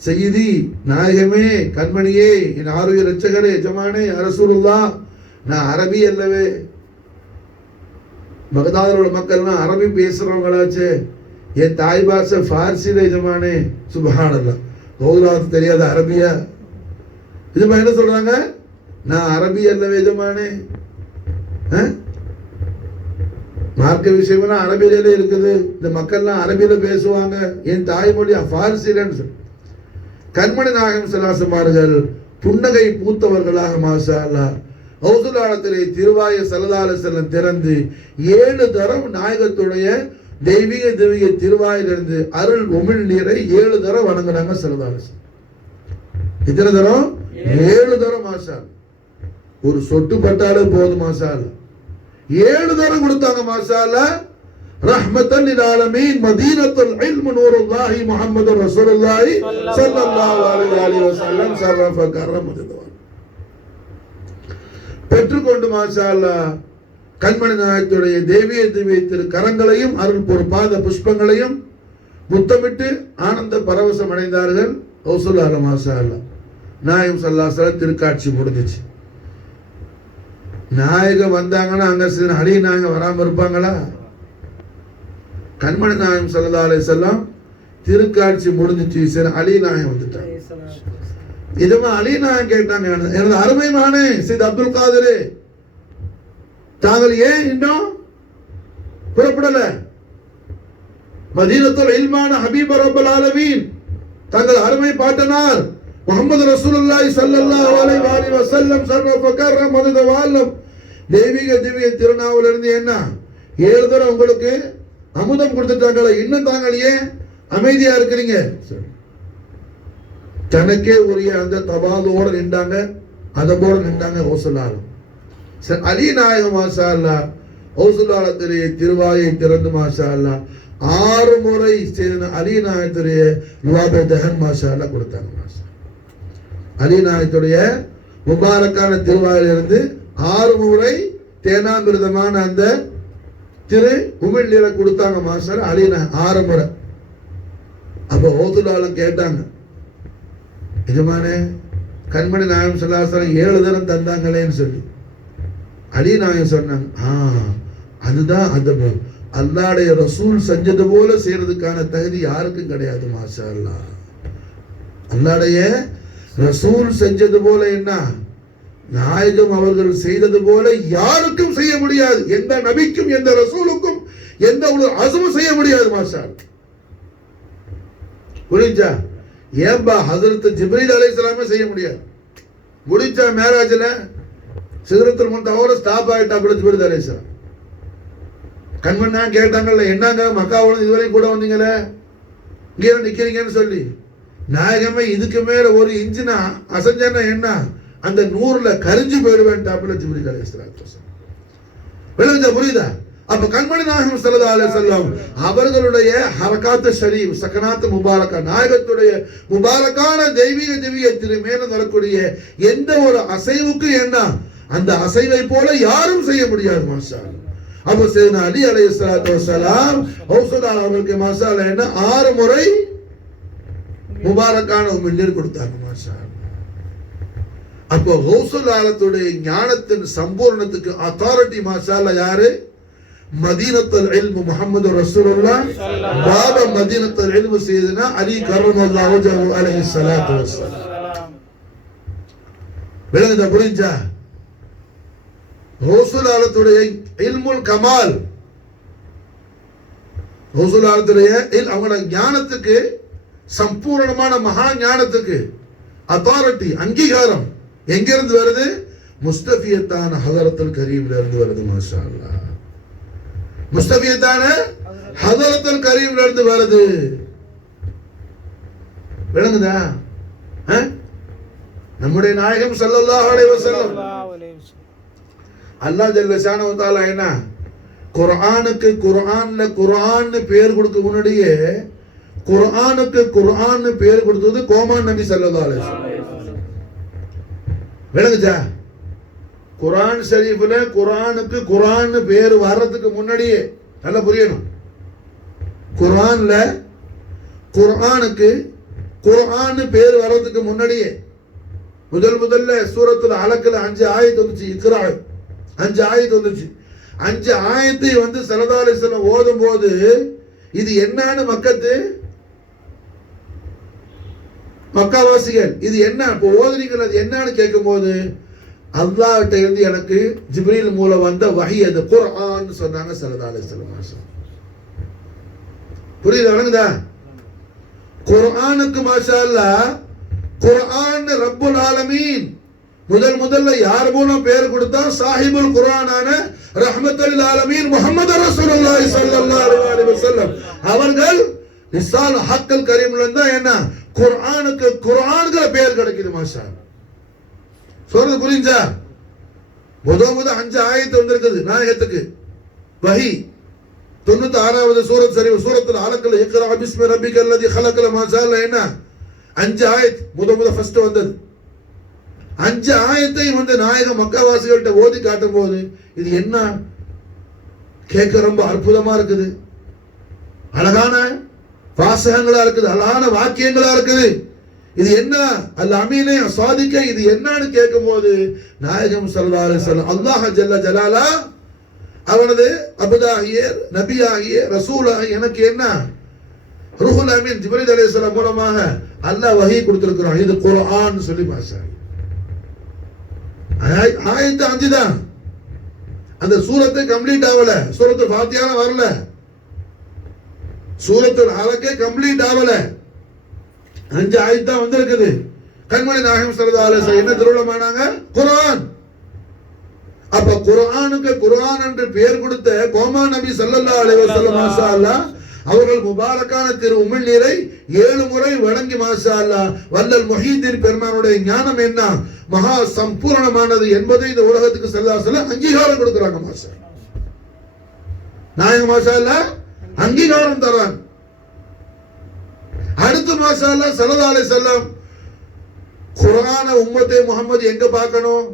செய்தி நாயகமே, கண்மணியே, என் ஆரோக்கிய ரட்சகரே, எஜமானே, ரசூலுல்லாஹ், நான் அரபி அல்லவே. பகதாதில் உள்ள மக்கள்லாம் அரபி பேசுறவங்களாச்சு, என் தாய் பாஷை ஃபார்சில எஜமானே. சுப்ஹானல்லாஹ், கௌலாத்து தெரியாத அரபியா? இதுமா என்ன சொல்றாங்க? நான் அரபி அல்லவே எஜமானே. மார்க்க விஷயம்னா அரபியில இருக்குது, இந்த மக்கள்லாம் அரபியில பேசுவாங்க, என் தாய்மொழி ஃபார்சிலன்னு சொல்லி கண்மணி நாயகம் ஸல்லல்லாஹு புன்னகை பூத்தவர்களாக மாஷா அல்லாஹ் கௌசுலாலத்திலே திருவாய ஸல்லல்லாஹு அலைஹி வஸல்லம் திறந்து 7 தரம் நாயகத்துடைய தெய்வீக திவ்ய திருவாயிலிருந்து அருள் உமிழ் நீரை 7 தரம் வணங்குறாங்க ஸல்லல்லாஹு அலைஹி வஸல்லம். எத்தனை தரம்? 7 தரம் மாஷா. ஒரு சொட்டு பட்டாலே போதும் மாஷா அல்லாஹ். 7 தரம் கொடுத்தாங்க மாஷா அல்லாஹ். ரஹ்மத்தல் லில் ஆலமீன் மதீனத்துல் இல்ம் நூருல்லாஹி முஹம்மது ரசூலுல்லாஹி ஸல்லல்லாஹு அலைஹி வஸல்லம் ஷரஃப கர்ரமஜல் பெற்றுக்கொண்டு மாஷா அல்லாஹ் கண்மணி நாயகத்துடைய தெய்வீக திவ்ய திரு கரங்களையும் அருள் பொறுப்பாத புஷ்பங்களையும் முத்தமிட்டு ஆனந்த பரவசம் அடைந்தார்கள். கௌசுலால மாஷா அல்லாஹ் நாயகம் ஸல்லல்லாஹு அலைஹி வஸல்லம் திருக்காட்சி முடிஞ்சிச்சு. நாயகம் வந்தாங்கன்னா அங்க சில அலி நாயகம் வராம இருப்பாங்களா? கண்மணி நாயகம் ஸல்லல்லாஹு அலைஹி வஸல்லம் திருக்காட்சி முடிஞ்சிச்சு, சரி அலி நாயகம் வந்துட்டாங்க. இதுமா அலி நாயகம் கேட்டாங்க, எனது அருமை மகனே சையத் அப்துல் காதிரே, தாங்கள் ஏன் இன்னும் புறப்படல? மதீனத்துல் இல்மான ஹபீப் ரப்பல் ஆலமீன் தங்கள் அருமை பாட்டனார் முஹம்மது ரசூலுல்லாஹி ஸல்லல்லாஹு அலைஹி வஸல்லம் ஷரஃப கர்ரம் மஜ்து வல்லம் தெய்வீக திவ்ய திருநாவிலிருந்து என்ன 7 தடவை உங்களுக்கு அமுதம் கொடுத்துட்டாங்களே, இன்னும் தாங்கள் ஏன் அமைதியா இருக்கிறீங்க? தனக்கே உரிய அந்த தவாதோட நின்றாங்க, அதோட நின்றாங்க கௌசுலாலம். அலி நாயகம் மாஷா அல்லாஹ் கௌசுலாலத்திலே திருவாயை திறந்து மாஷா அல்லாஹ் 6 முறை செய்த அலி நாயகத்துடைய லுவாபே தஹன் மாஷா அல்லாஹ் கொடுத்தாங்க. மாஷா அலி நாயகத்துடைய முபாரக்கான திருவாயிலிருந்து 6 முறை தேனாமிர்தமான அந்த திரு உமிழ் நீரை கொடுத்தாங்க மாஷா அல்லாஹ். அலி நாயகம் 6 முறை. அப்போ கௌசுலாலம் கேட்டாங்க, எஜமானே கண்மணி நாயகம் ஸல்லல்லாஹு அலைஹி வஸல்லம் 7 தரம் தந்தாங்களேன்னு சொல்லி. அலி நாயகம் சொன்னாங்க, அதுதான் அந்த அல்லாஹ்வுடைய ரசூல் செஞ்சது போல செய்யறதுக்கான தகுதி யாருக்கும் கிடையாது. மாஷா அல்லாஹ், அல்லாஹ்வுடைய ரசூல் செஞ்சது போல என்ன நாயகம் அவர்கள் செய்தது போல யாருக்கும் செய்ய முடியாது. எந்த நபிக்கும் எந்த ரசூலுக்கும் எந்த ஒரு அஸமும் செய்ய முடியாது. மாஷா அல்லாஹ், புரிஞ்சா? ஏன்பா ஹஜ்ரத் ஜிப்ரீல் அலைஹிஸ்ஸலாமே செய்ய முடியாது. முடிச்சா மேராஜ்ல சிதறத்துல் முன்தஹாவோட ஸ்டாப் ஆயிட்டாப்ல ஜிப்ரீல் அலைஹிஸ்ஸலாம். கண்மண்ணா கேட்டாங்கல்ல, என்னங்க மக்காவோட இதுவரை கூட வந்தீங்களே, இங்கே நிக்கிறீங்கன்னு சொல்லி. நாயகமே இதுக்கு மேல ஒரு இன்ஜினா அசஞ்சனா என்ன அந்த நூறுல கரிஞ்சு போயிடுவேன் டாப்ல ஜிப்ரீல் அலைஹிஸ்ஸலாத்து வஸலாம். விளங்குதா? புரியுதா? அப்ப கண்மணி நாயகம் ஸல்லல்லாஹு அலைஹி வஸல்லம் அவர்களுடைய ஹரகாத் ஷரீஃப் சக்கனாத் முபாரக்கா நாயகத்துடைய முபாரக்கான தெய்வீக திவ்யத்தின் மேல வரக்கூடிய எந்த ஒரு அசைவுக்கு என்ன அந்த அசைவை போல யாரும் செய்ய முடியாது. மாஷா அல்லாஹ். அப்ப சையதுனா அலி அலைஹிஸ்ஸலாத்து வஸலாம் ஹவுஸுல் அவர்களுக்கு மாஷா அல்லாஹ் என்ன 6 முறை முபாரக்கான உமிழ்நீர் கொடுத்தாங்க. மாஷா அல்லாஹ். அப்போ ஹவுஸுல் ஆலத்துடைய ஞானத்தின் சம்பூர்ணத்துக்கு அத்தாரிட்டி மாஷா அல்லாஹ் யாரு? மதீனத்துல் இல்ம் முஹம்மது ரசூலுல்லாஹ் பாபா மதீனத்துல் இல்ம் சையதுனா அலி கர்ரமல்லாஹு வஜஹு அலைஹிஸ்ஸலாத்து வஸலாம். விளங்குதா? புரிஞ்சா? ஹவுஸுல் ஆலத்துடைய இல்முல் கமால், ஹவுஸுல் ஆலத்துடைய அவங்களோட ஞானத்துக்கு சம்பூர்ணமான மகா ஞானத்துக்கு அத்தாரிட்டி அங்கீகாரம் எங்கிருந்து வருது? முஸ்தபியத்தான ஹதரத்துல் கரீம்ல இருந்து வருது. மாஷா அல்லாஹ், முஸ்தபியத்தான ஹதரத்துல் கரீம்ல இருந்து வருது. விளங்குதா? நம்முடைய நாயகம் ஸல்லல்லாஹு அலைஹி வஸல்லம் அல்லாஹ் ஜல்ல ஷானஹு தஆலா என்ன குர்ஆனுக்கு குர்ஆன்ல குர்ஆன் பேர் கொடுக்க முன்னாடியே குர்ஆனுக்கு குர்ஆன் பேர் கொடுத்தது கோமான் நபி ஸல்லல்லாஹு அலைஹி வஸல்லம். விளங்குதா? குர்ஆன் ஷரீஃப்ல குர்ஆனுக்கு குர்ஆன் பேர் வர்றதுக்கு முன்னாடியே நல்லா புரியணும். குர்ஆன்ல குர்ஆனுக்கு குர்ஆன் பேர் வர்றதுக்கு முன்னாடியே முதல்ல சூரத்துல் அலக்ல 5 ஆயத் வந்துச்சு. இக்ரா 5 ஆயத் வந்துச்சு. 5 ஆயத்தை வந்து ஸல்லல்லாஹு அலைஹி வஸல்லம் ஓதும் போது இது என்னன்னு மக்காவாசிகள் இது என்ன இப்போ ஓதுறீங்க அது என்னன்னு கேட்கும்போது அல்லாஹ்ட்ட இருந்து எனக்கு ஜிப்ரீல் மூலம் வந்த வஹி அது குர்ஆன் சொன்னாங்க ஸல்லல்லாஹு அலைஹி வஸல்லம். புரியுதா? விளங்குதா? குர்ஆனுக்கு மாஷா அல்லாஹ் குர்ஆன் ரப்புல் ஆலமீன் முதல்ல யார் மூலம் பேர் கொடுத்தா? சாஹிபுல் குர்ஆனான ரஹ்மத்துல் ஆலமீன் முஹம்மது ரசூலுல்லாஹி ஸல்லல்லாஹு அலைஹி வஸல்லம் அவர்கள் லிசான் ஹக்கல் கரீம்ல இருந்தா என்ன குர்ஆனுக்கு குர்ஆன்ங்கிற பேர் கிடைக்குது. மாஷா சொல்றது புரிஞ்சா? முதல் 5 ஆயத்து வந்திருக்குது நாயகத்துக்கு வஹி. 96வது சூரத் ஷரீஃப் சூரத்துல் அலக்ல இக்ரா பிஸ்மி ரப்பிக்கல் லதி خلقல மாஷா அல்லாஹ் என்ன 5 ஆயத் முதல் ஃபர்ஸ்ட் வந்தது. 5 ஆயத்தை வந்து நாயக மக்காவாசிகள்கிட்ட ஓதி காட்டும் போது இது என்ன கேட்க ரொம்ப அற்புதமா இருக்குது, அழகான வாசகங்களா இருக்குது, அழகான வாக்கியங்களா இருக்குது. இது என்ன அல் அமீனே சாதிக்க இது என்னன்னு கேட்கும் போது நாயகம் ஸல்லல்லாஹு அலைஹி வஸல்லம் அல்லாஹ் ஜல்ல ஜலாலா அவனது அபதாகிய நபியாகிய ரசூலாகிய எனக்கு என்ன ரூஹுல் அமீன் ஜிப்ரீல் அலைஹிஸ்ஸலாம் மூலமாக அல்லாஹ் வஹி கொடுத்திருக்கிறான். இது குர்ஆன் சொல்லி மாஷா ஆயத்து 5 தான். அந்த சூரத்தை கம்ப்ளீட் ஆகல, சூரத்துல் ஃபாத்திஹா வரல, சூரத்துல் அலக்கே கம்ப்ளீட் ஆகல, 5 ஆயத்து தான் வந்திருக்குது. கண்மணி நாயகம் ஸல்லல்லாஹு அலைஹி வஸல்லம் என்ன திருவுளமானாங்க? குர்ஆன். அப்ப குர்ஆனுக்கு குர்ஆன் என்று பெயர் கொடுத்த கோமா நபி ஸல்லல்லாஹு அலைஹி வஸல்லம் மாஷா அல்லாஹ் அவர்கள் முபாரக்கான திரு உமிழ் நீரை 7 முறை வழங்கி மாஷா அல்லாஹ் வல்லல் முஹீதீன் பெருமானுடைய ஞானம் என்ன மகா சம்பூர்ணமானது என்பதை இந்த உலகத்துக்கு ஸல்லல்லாஹு அலைஹி வஸல்லம் அங்கீகாரம் கொடுக்கறாங்க. மாஷா நாயகம் மாஷா அல்லாஹ் அங்கீகாரம் தராங்க. அடுத்து மாஷா அல்லாஹ் ஸல்லல்லாஹு அலைஹி வஸல்லம் குர்ஆன உம்மத்தே முஹம்மது எங்க பார்க்கணும்?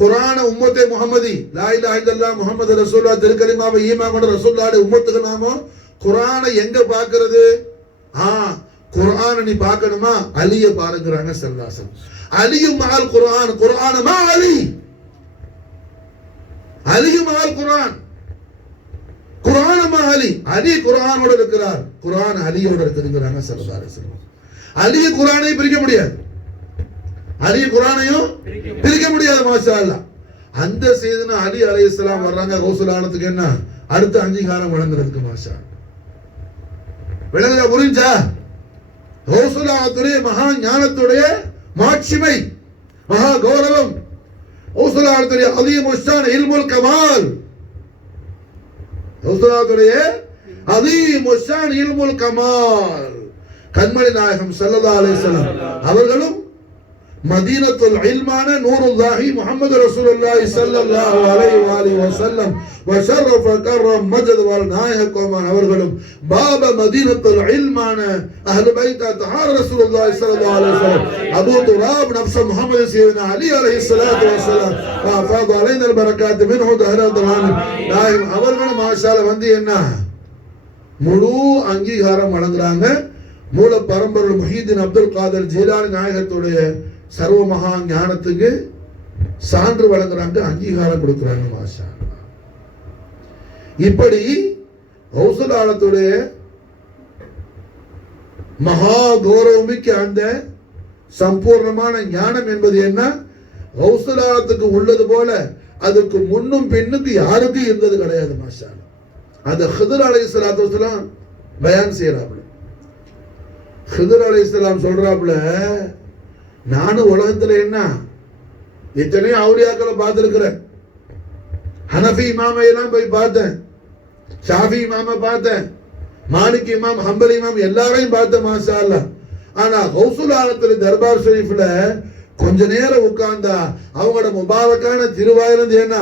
குர்ஆன உம்மத்தே முஹம்மதி லா இலாஹ இல்லல்லாஹ் முஹம்மது ரசூலுல்லாஹ் திருக்கலிமாவை ஈமான் கொண்ட ரசூலுல்லாஹ்வுடைய உம்மத்துக்கு நாமோ குர்ஆனை எங்க பார்க்கிறது? குர்ஆனை நீ பார்க்கணுமா? அலிய பாருங்கறாங்க ஸல்லல்லாஹு அலைஹி வஸல்லம். அலியும் மஅல் குர்ஆன், குர்ஆன் மா அலி, அலியும் மஅல் குர்ஆன். குர்ஆன் அலி, அலி குர்ஆனோட இருக்கிறார், குர்ஆன் அலியோட இருக்குங்கிறாங்க ஸல்லல்லாஹு அலைஹி வஸல்லம். அலி குர்ஆனை பிரிக்க முடியாது, அலி குர்ஆனையும் பிரிக்க முடியாது. மாஷா அல்லாஹ். அந்த செய்தினா அலி அலைஹிஸ்ஸலாம் வர்றாங்க கௌசுல் ஆலத்துக்கு, என்ன அடுத்த அங்கீகாரம் வழங்குறதுக்கு. மாஷா விளங்குதா? புரிஞ்சா? கௌசுல் ஆலத்துடைய மகா ஞானத்துடைய மாட்சிமை, மகா கௌரவம், கௌசுல் ஆலத்துடைய அதீம் உஸ்ஸான் இல்முல் கமால், கௌசுல் ஆலத்துடைய அதீம் உஸ்ஸான் இல்முல் கமால். கண்மணி நாயகம் ஸல்லல்லாஹு அலைஹி வஸல்லம் அவர்களும் மதீனத்துல் இல்மான நூருல்லாஹி முஹம்மது ரசூலுல்லாஹி ஸல்லல்லாஹு அலைஹி வஸல்லம் வஷரஃப கர்ரம் மஜத் வல் நாயகம் அவர்களும் பாப மதீனத்துல் இல்மான அஹ்லு பைத் தஹார் ரசூலுல்லாஹி ஸல்லல்லாஹு அலைஹி வஸல்லம் அபூ துராப் நஃப்ஸ் முஹம்மது சய்யிதுனா அலி அலைஹி ஸலாத்து வஸலாம் வஃபாத அலைனா அல் பரக்காத் மின்ஹு தஹரத்துல் நாயகம் அவர்களும் மாஷா அல்லாஹ் வந்து என்ன முழு அங்கீகாரம் வழங்குறாங்க. மூல பரம்பரை முஹீதீன் அப்துல் காதர் ஜீலானி நாயகத்துடைய சர்வ மகா ஞானத்துக்கு சான்று வழங்குறாங்க, அங்கீகாரம் கொடுக்கிறாங்க. மாஷா அல்லாஹ். இப்படி கௌசுல் ஆலத்துடைய மகா கௌரவமிக்க அந்த சம்பூர்ணமான ஞானம் என்பது என்ன, கௌசுல் ஆலத்துக்கு உள்ளது போல அதுக்கு முன்னும் பின்னுக்கு யாருக்கும் இருந்தது கிடையாது. மாஷா அல்லாஹ். அது ஹிதர் அலைஹிஸ்ஸலாத்து வஸலாம் பயான் செய்யறாப்ல. ஹிதர் அலைஹிஸ்ஸலாம் சொல்றாப்ல, நானும் உலகத்துல என்ன எத்தனையோ அவுலியாக்களை பார்த்திருக்கிறேன். ஹனஃபி இமாமை எல்லாம் போய் பார்த்தேன், ஷாஃபி இமாமை பார்த்தேன், மாலிக் இமாம், ஹம்பலி இமாம் எல்லாரையும் பார்த்தேன். மாஷா அல்லாஹ். ஆனா கௌசுல் ஆலத்துடைய தர்பார் ஷரீஃப்ல கொஞ்ச நேரம் உட்கார்ந்தா அவங்களோட முபாரக்கான திருவாயிலிருந்து என்ன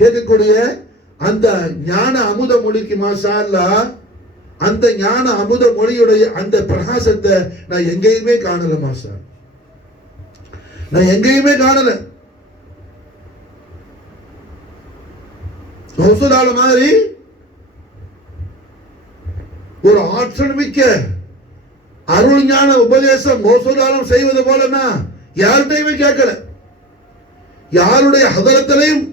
கேட்கக்கூடிய அந்த ஞான அமுத மொழிக்கு, மாஷா அல்லாஹ், அந்த ஞான அமுத மொழியுடைய அந்த பிரகாசத்தை நான் எங்கேயுமே காணல. மாஷா நான் எங்கேயுமே காணல. கௌசுல் ஆலம் மாதிரி ஒரு ஆற்றல் மிக்க அருள் ஞான உபதேசம் கௌசுல் ஆலம் செய்வது போலன்னா யார்கிட்டையுமே கேட்கல. யாருடைய ஹதரத்திலையும்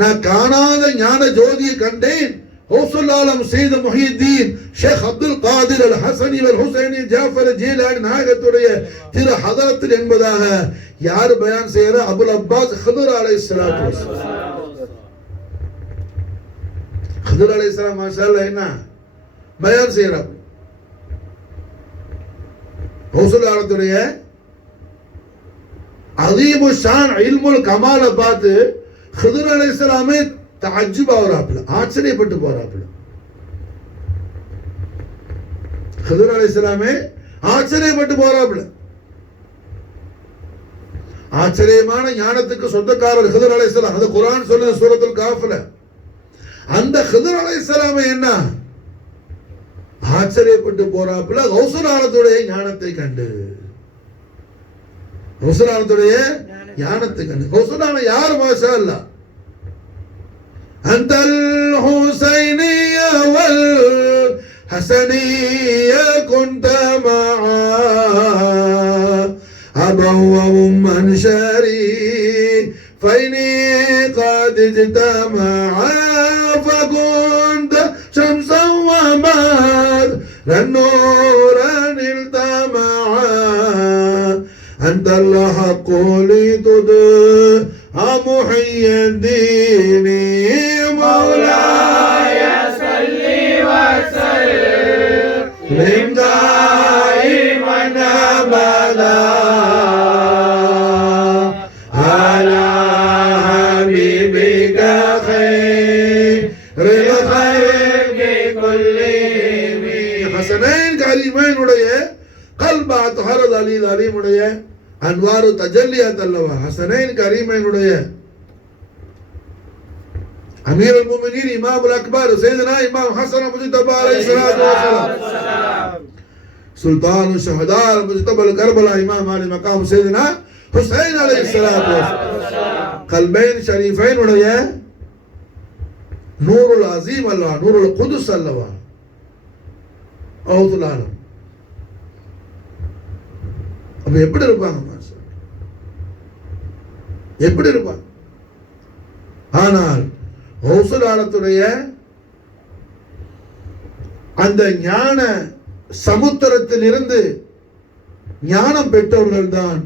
நான் காணாத ஞான ஜோதியை கண்டேன். கௌசுல் ஆலம் செய்த முஹிதீன் ஷேக் அப்துல் காதிர் அல் ஹசனி அல் ஹுசைனி ஜாஃபர் ஜீலானி நாயகத்துடைய திரு ஹதரத்தில் என்பதாக யார் பயான் செய்யற? அபுல் அப்பாஸ் ஹிதர் அலைஹிஸ்ஸலாத்து வஸலாம். ஹிதர் அலைஹிஸ்ஸலாம் மாஷா அல்லாஹ் என்ன பயான் செய்யறாங்க. கௌசுல் ஆலத்துடைய அதீமு ஷான் இல்முல் கமால பார்த்து ஹிதர் அலைஹிஸ்ஸலாமே தஅஜ்ஜுப் ஆவறாப்ல, ஆச்சரியப்பட்டு போறாப்ல. ஹிதர் அலைஹிஸ்ஸலாமே ஆச்சரியப்பட்டு போறாப்ல. ஆச்சரியமான ஞானத்துக்கு சொந்தக்காரர் ஹிதர் அலைஹிஸ்ஸலாம். அது குர்ஆன் சொல்லுது சூரத்துல் காஃப்ல. அந்த ஹிதர் அலைஹிஸ்ஸலாமே என்ன ஆச்சரியப்பட்டு போறாப்ல கௌசுல் ஆலத்துடைய ஞானத்தை கண்டு. கௌசுல் ஆலத்துடைய ஞானத்தை கண்டு. கௌசுல் ஆலம் யார்? மாஷா அல்லாஹ். أنت الحسينية والحسنية كنت معا أبا وأما شريفين قد اجتمعا فكنت شمسا ومادرا نورا التمعا أنت الحق لتدعى محي الدين مولاي صل وسلم دائما أبدا على حبيبك خير الخلق كلهم. حسنين كريمين உடைய قلب أطهر دليل عليم உடைய அன்வாரு தஜல்லியாத் அல்லவா. ஹசனைன் கரீமைனுடைய அமீர் அல் முஃமினீன் இமாம் அல் அக்பர் சையதுனா இமாம் ஹசன் முஜ்தபா அலைஹிஸ்ஸலாத்து வஸலாம், சுல்தான் ஷஹதா முஜ்தபா அல் கர்பலா இமாம் அலி மகாம் சையதுனா ஹுசைன் அலைஹிஸ்ஸலாத்து வஸலாம். கல்பைன் ஷரீஃபைன் உடைய நூருல் அஸீம் அல்லவா, நூருல் குதுஸ் அல்லவா. அவுதுல் ஆலம் அப்ப எப்படி இருப்பாங்க? எப்படி இருப்பாங்க? ஆனால் கௌசுல் ஆலத்துடைய அந்த ஞான சமுத்திரத்தில் இருந்து ஞானம் பெற்றவர்கள் தான்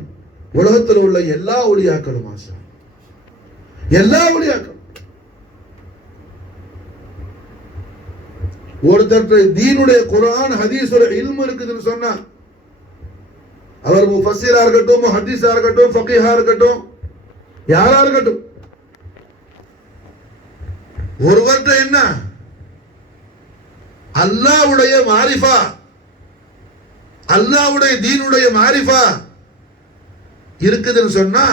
உலகத்தில் உள்ள எல்லா ஒளியாக்களும். எல்லா ஒளியாக்களும் ஒருத்தர் தீனுடைய குர்ஆன் ஹதீஸுடைய இல்மு இருக்குதுன்னு சொன்னா, அவர் முஃபஸ்ஸிரா இருக்கட்டும், முஹத்திஸா இருக்கட்டும், ஃபகீஹா இருக்கட்டும், யாரா இருக்கட்டும், ஒருவர்கிட்ட என்ன அல்லாஹ்வுடைய மாரிஃபா, அல்லாஹ்வுடைய தீனுடைய மாரிஃபா இருக்குதுன்னு சொன்னா,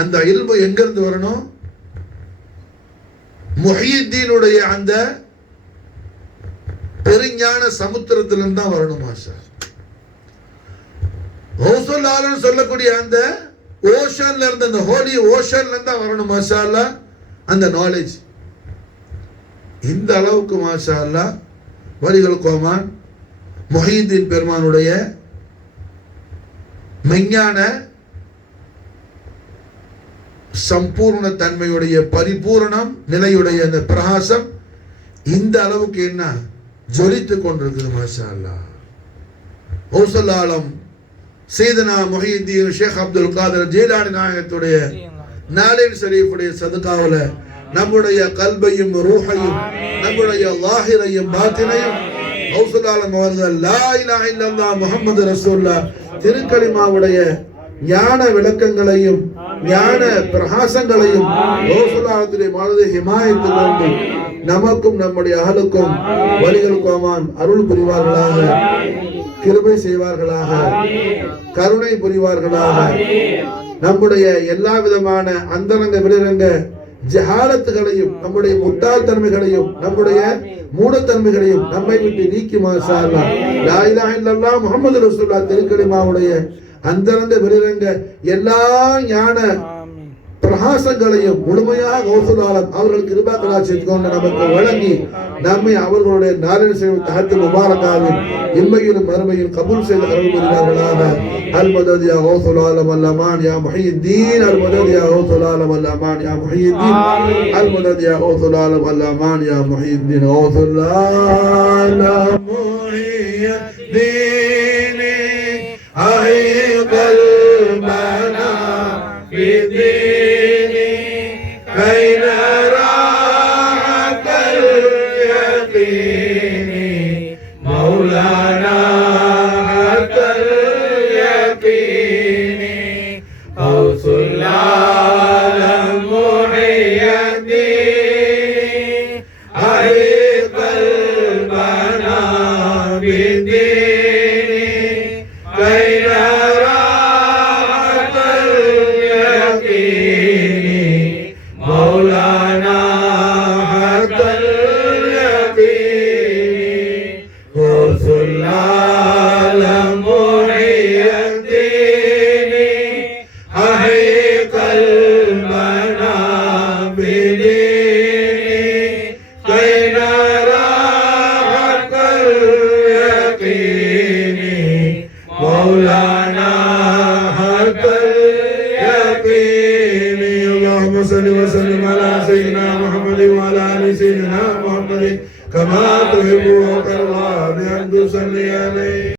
அந்த இல்மு எங்க இருந்து வரணும்? முஹியுத்தீனுடைய அந்த பெருஞான சமுத்திரத்திலிருந்து தான் வரணும். ஹவுசுல் ஆலம் சொல்லக்கூடிய அந்த ஓஷன்ல இருந்து, அந்த ஹோலி ஓஷன்ல இருந்து தான் வரணும் மாஷா அல்லாஹ் அந்த நாலேஜ். இந்த அளவுக்கு மாஷா அல்லாஹ் வலிகள் கோமான் முஹியுத்தீன் பெருமானுடைய மெஞ்ஞான சம்பூர்ண தன்மையுடைய பரிபூரணம் நிலையுடைய அந்த பிரகாசம் இந்த அளவுக்கு என்ன ஜொலித்துக் கொண்டிருக்குது மாஷா அல்லாஹ். ஹவுசுல் ஆலம் சையதுனா முஹியுத்தீன் ஷேக் அப்துல் காதர் ஜீலானி நாயகத்துடைய நாலின் ஷரீஃபுடைய சதகாவுல நம்முடைய கல்பையும் ரூஹையும் நம்முடைய லாஹிரையும் பாத்தினையும் ஹவுசுல் ஆலம் அவர்கள் லா இலாஹ இல்லல்லாஹ் முஹம்மது ரசூலுல்லாஹ் திருக்கலிமாவுடைய ஞான விளக்கங்களையும் ஞான பிரகாசங்களையும் ஹவுசுல் ஆலத்துடைய மனதை ஹிமாயத்து கொண்டு நமக்கும் நம்முடைய அகலுக்கும் வலிகள் கோமான் அருள் புரிவார்களாக, கிருபை செய்வார்களாக, கருணை புரிவார்களாக. நம்முடைய எல்லா விதமான அந்தரங்க வெளிரங்க ஜஹாலத்துகளையும், நம்முடைய முட்டாள்தன்மைகளையும், நம்முடைய மூடத்தன்மைகளையும் நம்மை விட்டு நீக்கி மாஷா அல்லாஹ் லா இலாஹ இல்லல்லாஹ் முஹம்மது ரசூலுல்லாஹ் திருக்கலிமாவுடைய அந்தரங்க வெளிரங்க எல்லா ஞான பிரகாசங்களையும் முழுமையாக ஹவுசுல் ஆலம் அவர்கள் கிருபா கலாச்சாரத்தை கொண்டு நமக்கு வழங்கி நம்மை அவர்களுடைய நாளின் செய்யும் தஹத்து முபாரகாவின் இம்மையிலும் மறுமையில் கபூல் செய்து அருள் புரிவார்களாக. அல் மதத் யா ஹவுசுல் ஆலம் அல் அமான் யா முஹியுத்தீன், அல் மதத் யா ஹவுசுல் ஆலம் அல் அமான் யா முஹியுத்தீன், அல் மதத் யா ஹவுசுல் ஆலம் அல் அமான் யா முஹியுத்தீன். ஹவுசுல் ஆலம் முஹியுத்தீன் அஹி கல்பனா بالدين كي نرى كاليقين مولانا كاليقين غوث العالم محي الدين أحي قلبنا بالدين كي نرى مولانا حق اليقين غوث العالم محي الدين أحي قلبنا بدين كي نرى حق اليقين مولانا حق اليقين. اللهم صل وسلم على سيدنا محمد وعلى ال سيدنا محمد كما تحب وترضى بأن تصلي عليه.